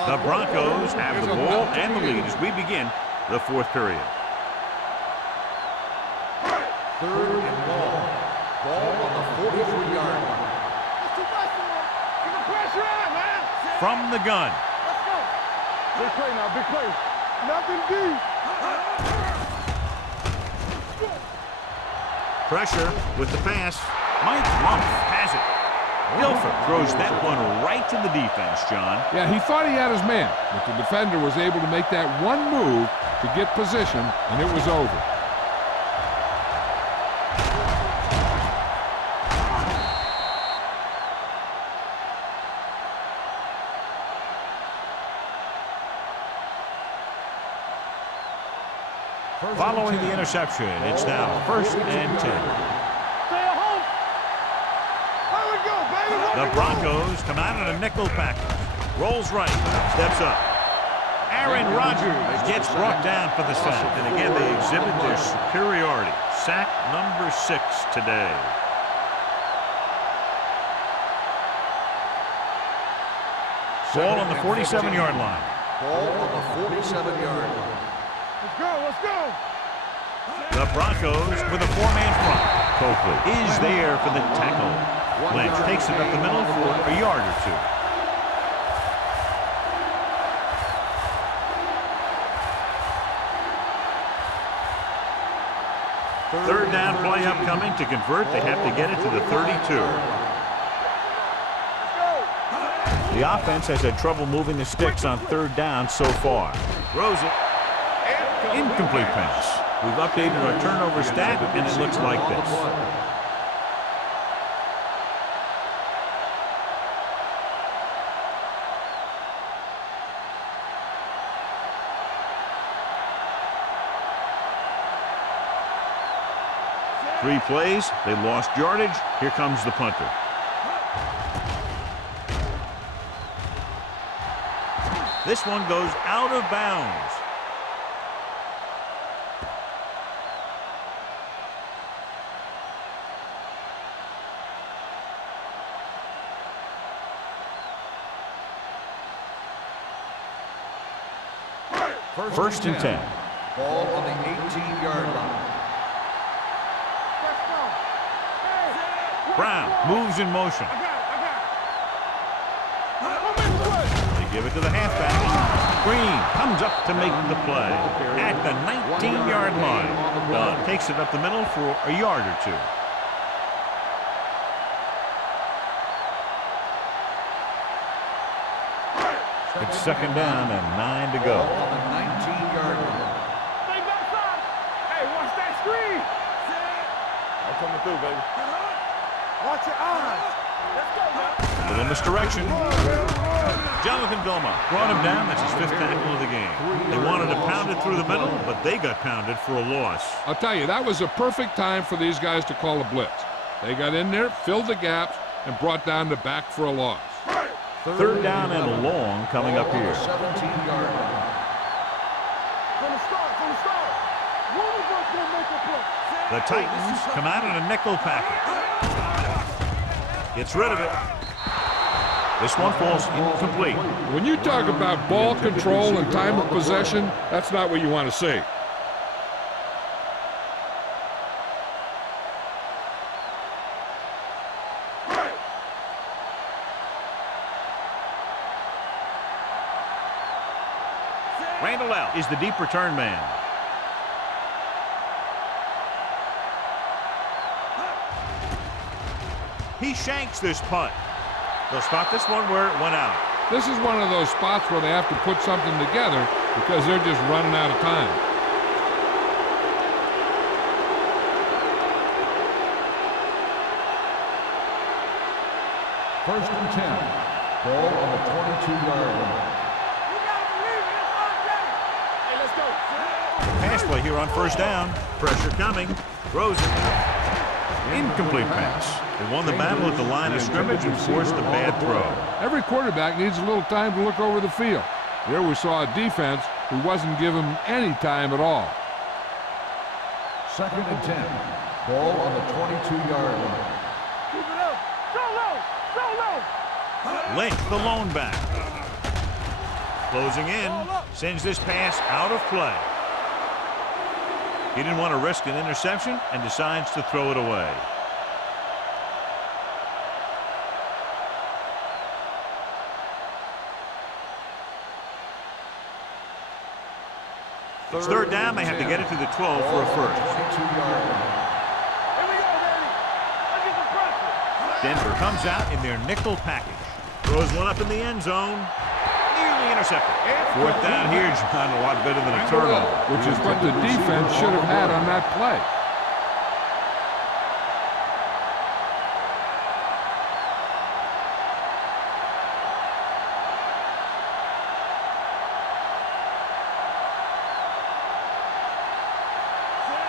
The Broncos have the ball and the lead as we begin the 4th period. 3rd and long. Ball on the 43-yard line. That's too much for him. Get the pressure on, man. From the gun. Let's go. Big play now. Big play. Nothing deep. Pressure with the pass. Mike Lump has it. Dilfer throws that one right to the defense, John. Yeah, he thought he had his man, but the defender was able to make that one move to get position, and it was over. Following the interception, it's now 1st and 10. Stay at home. There we go, baby. The Broncos come out in a nickel package. Rolls right, steps up. Aaron Rodgers gets brought down for the sack. And again, they exhibit their superiority. Sack number 6 today. Ball on the 47-yard line. Ball on the 47-yard line. Let's go, let's go. The Broncos with a 4-man front. Coakley is there for the tackle. Lynch takes it up the middle for a yard or 2. Third down play upcoming. To convert, they have to get it to the 32. The offense has had trouble moving the sticks on third down so far. Throws it. Incomplete pass. We've updated our turnover stat, and it looks like this. Three plays, they lost yardage. Here comes the punter. This one goes out of bounds. First and 10. Ball on the 18-yard line. Brown moves in motion. They give it to the halfback. Green comes up to make the play at the 19-yard line. Dunn takes it up the middle for a yard or 2. It's second down and 9 to go. On the 19-yard line. Hey, watch that screen. I'm coming through, baby. Watch your eyes. Let's go, man. Little misdirection. Jonathan Vilma brought him down. That's his 5th tackle of the game. They wanted to pound it through the middle, but they got pounded for a loss. I'll tell you, that was a perfect time for these guys to call a blitz. They got in there, filled the gaps, and brought down the back for a loss. Third down and long coming up here. 17-yard line. From the start. One of us gonna make a play. The Titans come out in a nickel package. Gets rid of it. This one falls incomplete. When you talk about ball control and time of possession, that's not what you want to see. Randall out is the deep return man. He shanks this punt. They'll spot this one where it went out. This is one of those spots where they have to put something together because they're just running out of time. First and 10. Ball on the 22-yard line. Pass play here on first down. Pressure coming. Throws it. Incomplete pass. They won the battle at the line of scrimmage and forced a bad throw. Every quarterback needs a little time to look over the field. There we saw a defense who wasn't given any time at all. Second and 10. Ball on the 22-yard line. Keep it up. Go low. Lynch, the lone back. Closing in. Sends this pass out of play. He didn't want to risk an interception and decides to throw it away. It's third down. They have to get it to the 12 for a first. 22-yard line. Here we go, baby. Let's get some pressure. Denver comes out in their nickel package. Throws one up in the end zone. Nearly intercepted. Fourth down here, John, a lot better than a turnover. Which is what the defense should have had on that play.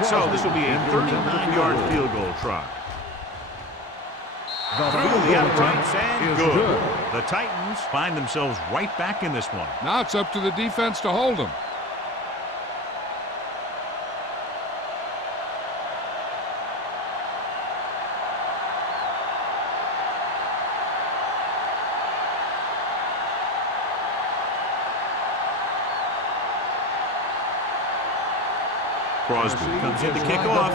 So this will be a 39-yard field goal try. Through the uprights and good. The Titans find themselves right back in this one. Now it's up to the defense to hold them. Crosby comes in to kick off.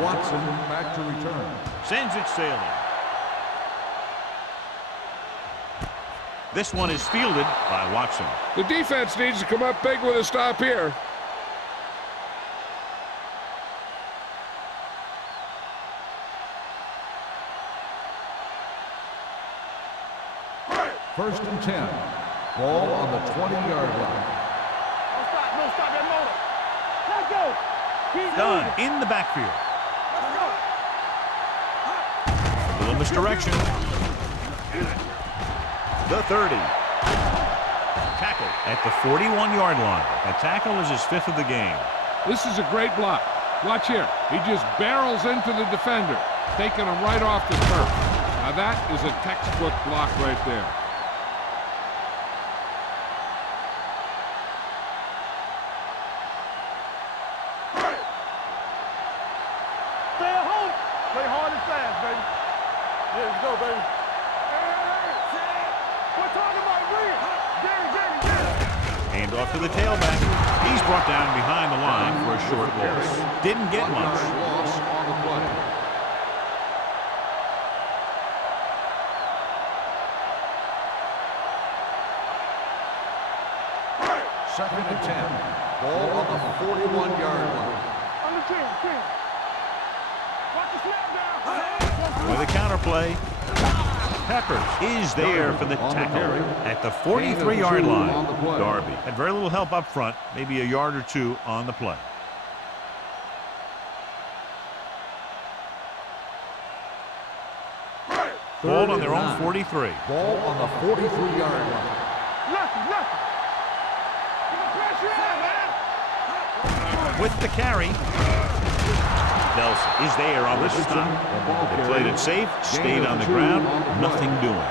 Watson back to return. Sends it sailing. This one is fielded by Watson. The defense needs to come up big with a stop here. First and 10. Ball on the 20-yard line. No, stop that motor. Let's go. Keep Done moving. in the backfield. Let's go. A little misdirection. The 30. Tackle at the 41-yard line. That tackle is his 5th of the game. This is a great block. Watch here. He just barrels into the defender, taking him right off the turf. Now that is a textbook block right there. Stay at home. Play hard and fast, baby. Yeah, let's go, baby. We're talking about real. Get it. Hand off to the tailback. He's brought down behind the line for a short loss. Didn't get much. Loss on the play. Second and 10. Ball on the 41-yard line. On the 10. Watch the snap down. With a counterplay. Peppers is there for the tackle at the 43-yard line. Darby had very little help up front, maybe a yard or two on the play. Ball on their own 43. Ball on the 43-yard line. Lefty. Get the pressure on, man. With the carry. Nelson is there on the stop. They played it safe, stayed on the ground, nothing doing.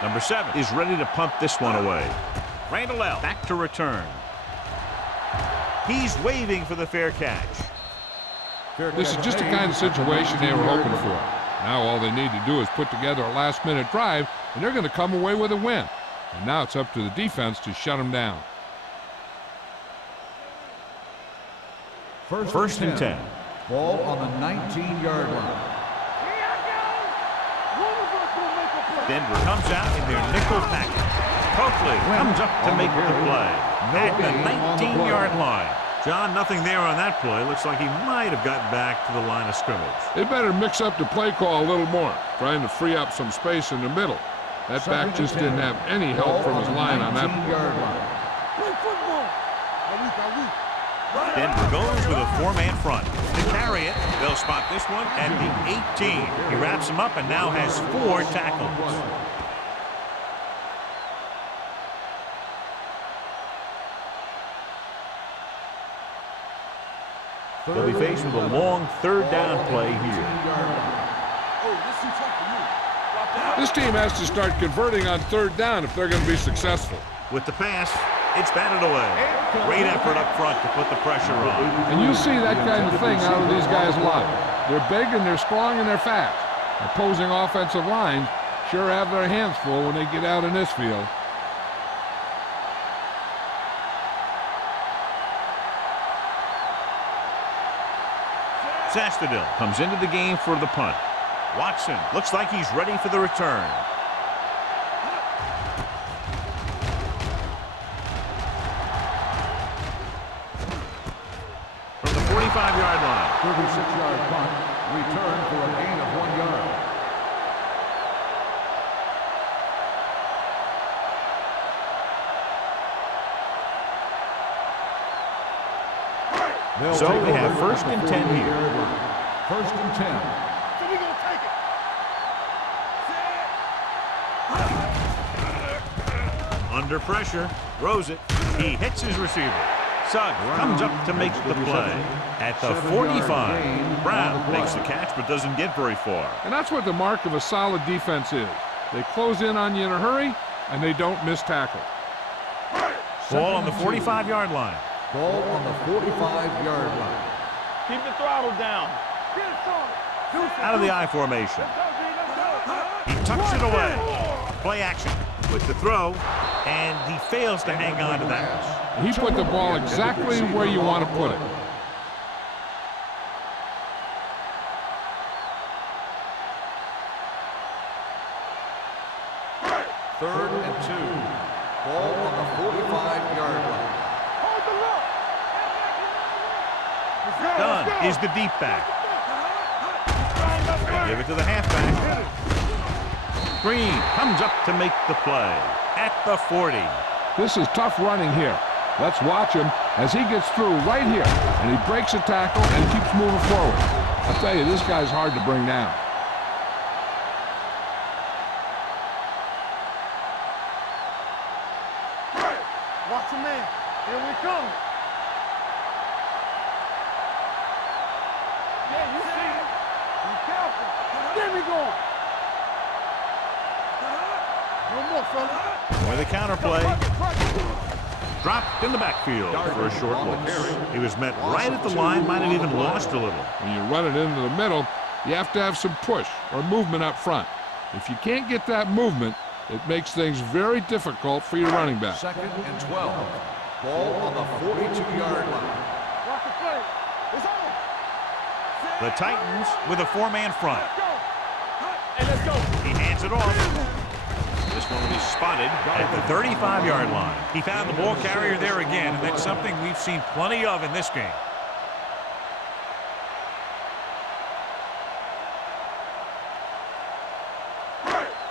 Number 7 is ready to punt this one away. Randall L. back to return. He's waving for the fair catch. This is just the kind of situation they were hoping for. Now all they need to do is put together a last-minute drive, and they're going to come away with a win. And now it's up to the defense to shut them down. First and 10. Ball on the 19-yard line. Here I go. One of us will make a play. Denver comes out in their nickel package. Coakley comes up to make the play at the 19-yard line. John, nothing there on that play. Looks like he might have gotten back to the line of scrimmage. They better mix up the play call a little more, trying to free up some space in the middle. That back just didn't have any help from his line on that play. Play football. Denver goes with a 4-man front. To carry it, they'll spot this one at the 18. He wraps him up and now has 4 tackles. They'll be faced with a long 3rd down play here. This team has to start converting on 3rd down if they're going to be successful. With the pass, it's batted away. Great effort up front to put the pressure on. And you see that kind of thing out of these guys a lot. They're big and they're strong and they're fast. Opposing offensive lines sure have their hands full when they get out in this field. Sastadil comes into the game for the punt. Watson looks like he's ready for the return. From the 45-yard line. 36-yard punt. Return for a gain of 1 yard. So they have first and 10 here. First and 10. So we gonna take it. Under pressure, throws it. He hits his receiver. Suggs comes up to make the play. At the 45, Brown makes the catch but doesn't get very far. And that's what the mark of a solid defense is. They close in on you in a hurry, and they don't miss tackle. Ball on the 45-yard line. Ball on the 45-yard line. Keep the throttle down. Out of the I formation. He tucks it away. Play action with the throw, and he fails to hang on to that. He put the ball exactly where you want to put it. Third and 2. Ball on the 45-yard line. Dunn is the deep back. They give it to the halfback. Green comes up to make the play at the 40. This is tough running here. Let's watch him as he gets through right here, and he breaks a tackle and keeps moving forward. I'll tell you, this guy's hard to bring down. Watch him, man. Here we come. Yeah, you see it. Be careful. There we go. One more, fella. Or the counter play. Dropped in the backfield for a short loss. He was met right at the line, might have even lost a little. When you run it into the middle, you have to have some push or movement up front. If you can't get that movement, it makes things very difficult for your running back. Second and 12. Ball on the 42-yard line. Watch the play. It's on. The Titans with a four-man front. Let's go. Hey, let's go. He hands it off. This one will be spotted at the 35-yard line. He found the ball carrier there again, and that's something we've seen plenty of in this game.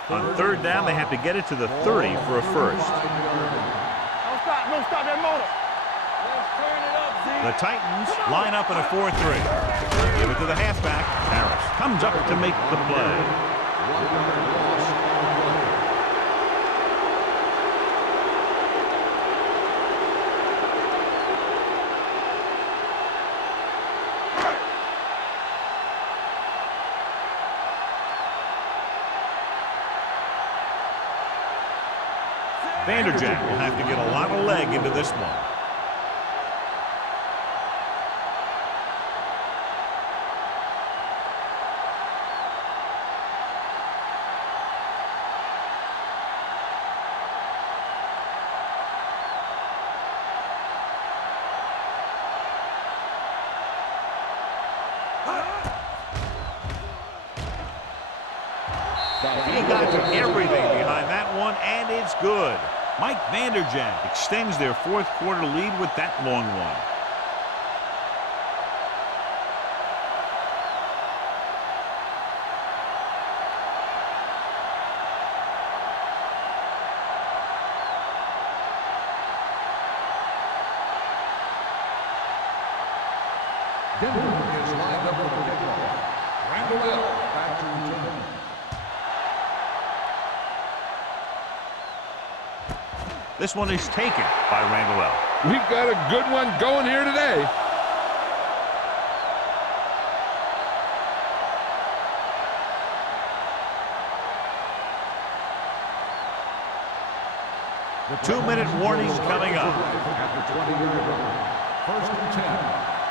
On third down, they have to get it to the 30 for a first. Don't stop that motor. Let's turn it up, Z. The Titans line up in a 4-3. Give it to the halfback. Harris comes up to make the play. Vanderjack will have to get a lot of leg into this one. He got to everything behind that one, and it's good. Mike Vanderjack extends their fourth quarter lead with that long one. Denver is lined up for the kickoff. Randall back to return. This one is taken by Randall. We've got a good one going here today. The 2-minute warning coming up. At the 20-yard line. First and 10.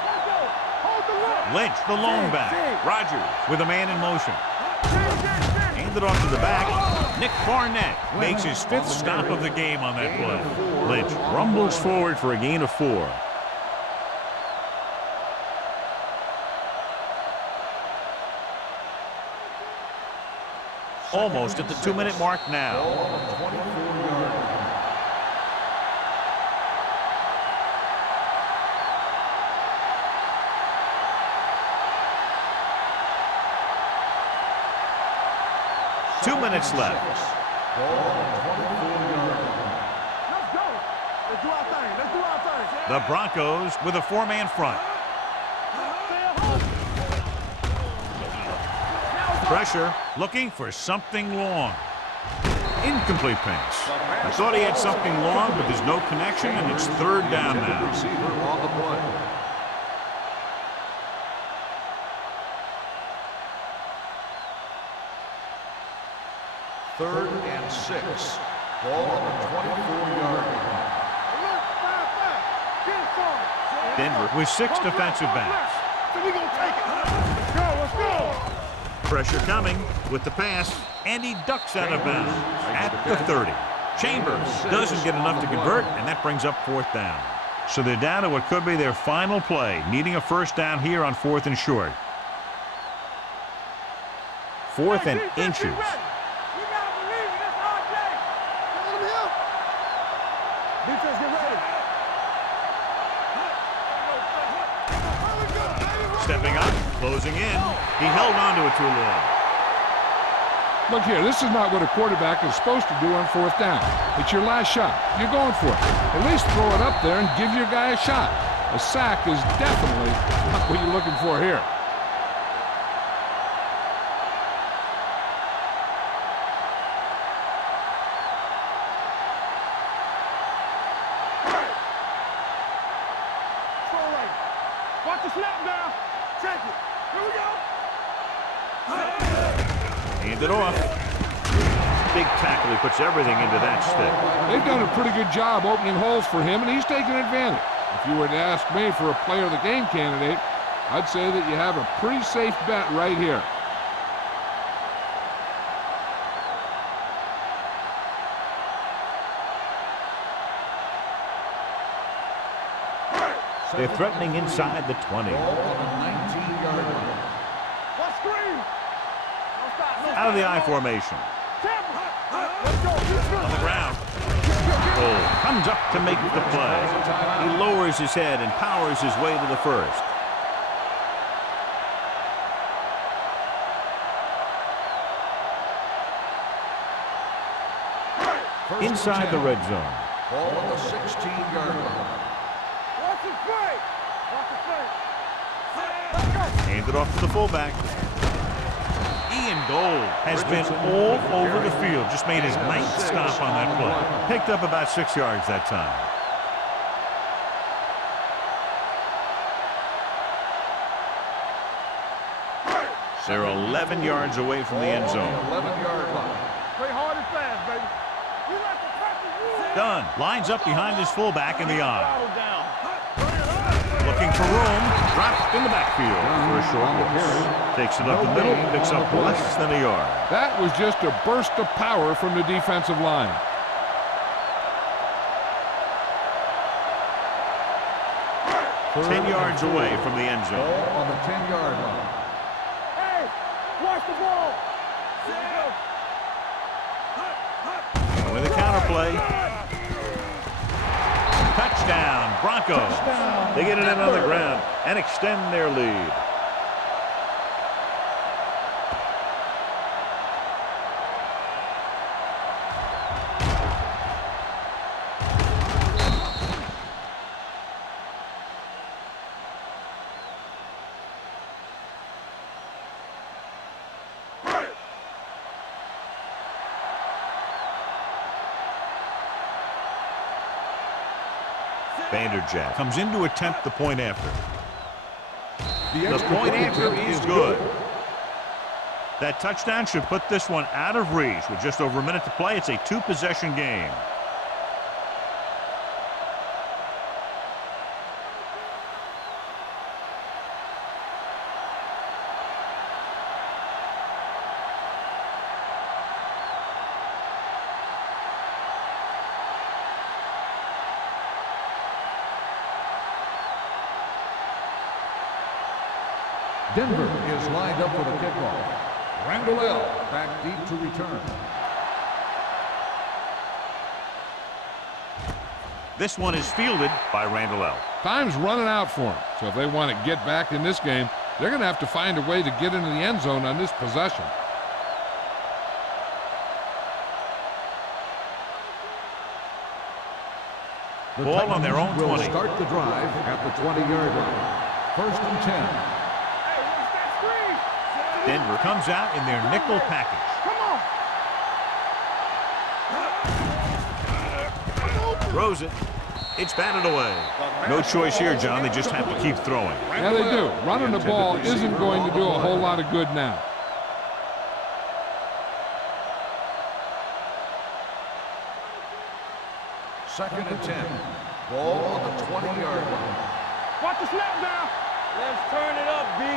Let's go. Hold the look. Lynch, the lone back. Rogers with a man in motion. Handed off to the back. Nick Barnett makes his fifth stop of the game on that play. Lynch rumbles forward for a gain of 4. Almost at the 2-minute mark now. 24-yard line. Two minutes left. Ball on the 24-yard line. Let's go. Let's do our thing. Let's do our thing. The Broncos with a 4-man front. Pressure, looking for something long. Incomplete pass. I thought he had something long, but there's no connection, and it's third down now. Receiver on the play. Third and 6. Ball on the 24-yard line. Denver with 6 defensive backs. So we gonna take it. Let's go. Pressure coming with the pass, and he ducks out of bounds at the 30. Chambers doesn't get enough to convert, and that brings up 4th down. So they're down to what could be their final play, needing a first down here on 4th and short. 4th and inches. You gotta believe it. It's our day. Let him help. Defense, get ready. Stepping up, closing in. He held on to it too long. Look here, this is not what a quarterback is supposed to do on 4th down. It's your last shot. You're going for it. At least throw it up there and give your guy a shot. A sack is definitely not what you're looking for here. Watch the snap down. Check it. Here we go. Hand it off. Big tackle. He puts everything into that stick. They've done a pretty good job opening holes for him, and he's taking advantage. If you were to ask me for a player of the game candidate, I'd say that you have a pretty safe bet right here. They're threatening inside the 20. Ball on the 19-yard line. What screen? Out of the I formation. Let's go. On the ground. Oh, comes up to make the play. He lowers his head and powers his way to the first. Inside the red zone. Ball on the 16-yard line. Watch the play. Watch the play. Let's go. Hand it off to the fullback. Ian Gold has been all over the field. Just made his ninth stop on that play. Picked up about 6 yards that time. They're 11 yards away from the end zone. 11-yard line. Play hard and fast, baby. You let the pressure rule. Dunn lines up behind his fullback in the eye. Throttle down. Looking for room. Dropped in the backfield for a short loss. Takes it up the middle. Picks up less than a yard. That was just a burst of power from the defensive line. Third 10 and yards 4. away from the end zone. Ball on the 10-yard line. Hey, watch the ball. With a counter play. Touchdown, Broncos. They get it in on the ground and extend their lead. Vanderjagt comes in to attempt the point after. The point after is good. That touchdown should put this one out of reach. With just over a minute to play, it's a 2-possession game. Denver is lined up for the kickoff. Randall back deep to return. This one is fielded by Randall L. Time's running out for them. So if they want to get back in this game, they're going to have to find a way to get into the end zone on this possession. The Ball on their own will 20. Start the drive at the 20-yard line. First and 10. Denver comes out in their nickel package. Come on. Throws it. It's batted away. No choice here, John. They just have to keep throwing. Yeah, they do. Running the ball isn't going to do a whole lot of good now. Second and 10. Ball on the 20-yard line. Watch the snap down. Let's turn it up, B.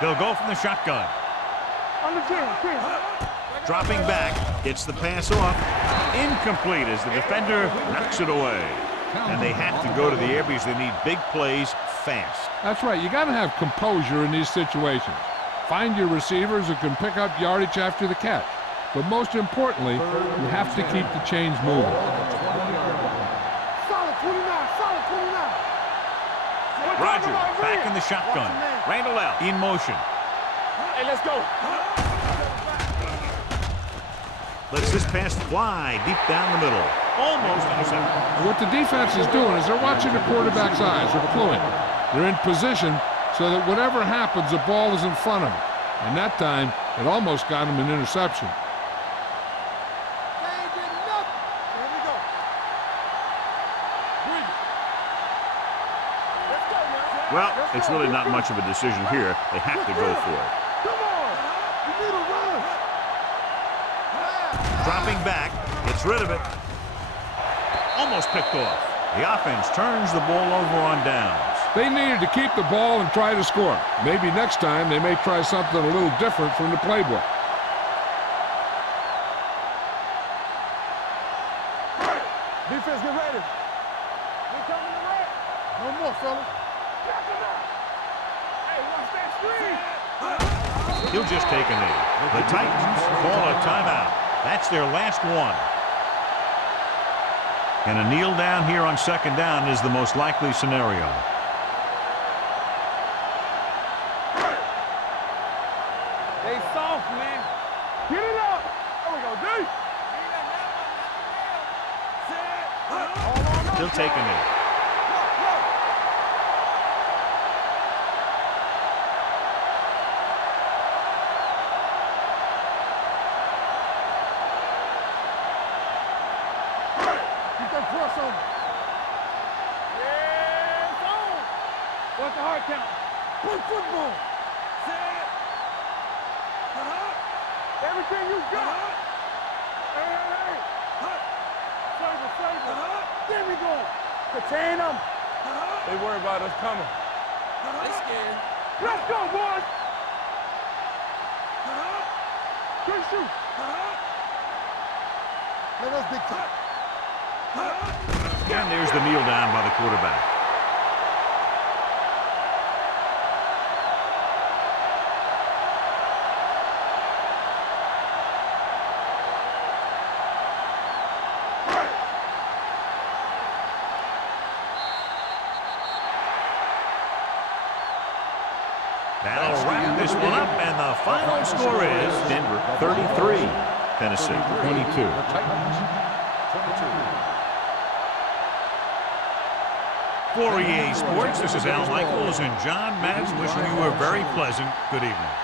They'll go from the shotgun. On the 10. Dropping back, gets the pass off. Incomplete as the defender knocks it away. And they have to go to the air because they need big plays fast. That's right. You got to have composure in these situations. Find your receivers who can pick up yardage after the catch. But most importantly, you have to keep the chains moving. Solid 29. Solid 29. Rogers back in the shotgun. Randall out in motion. Hey, let's go. Lets this pass fly deep down the middle. Almost intercepted. What the defense is doing is they're watching the quarterback's eyes. They're cluing. They're in position so that whatever happens, the ball is in front of them. And that time, it almost got him an interception. Well, it's really not much of a decision here. They have to go for it. Come on. You need a run. Dropping back, gets rid of it. Almost picked off. The offense turns the ball over on downs. They needed to keep the ball and try to score. Maybe next time they may try something a little different from the playbook. Defense, get ready. We coming to red. No more, fellas. Hey, watch that screen. He'll just take a knee. The Titans call a timeout. That's their last one. And a kneel down here on second down is the most likely scenario. They soft, man. Get it up. There we go, D. He'll take a knee. Keep that press on. Yeah, it's on. What's the hard count? Play football. Set. Everything you got. Hey. Save it. There we go. Contain them. They worry about us coming. They scared. Let's go, boys. Good shoot. Let us big time. And there's the kneel down by the quarterback. That'll wrap this one up, and the final score is Denver 33, Tennessee 22. The Titans, 22. For EA Sports, this is Al Michaels and John Madden wishing you a very pleasant good evening.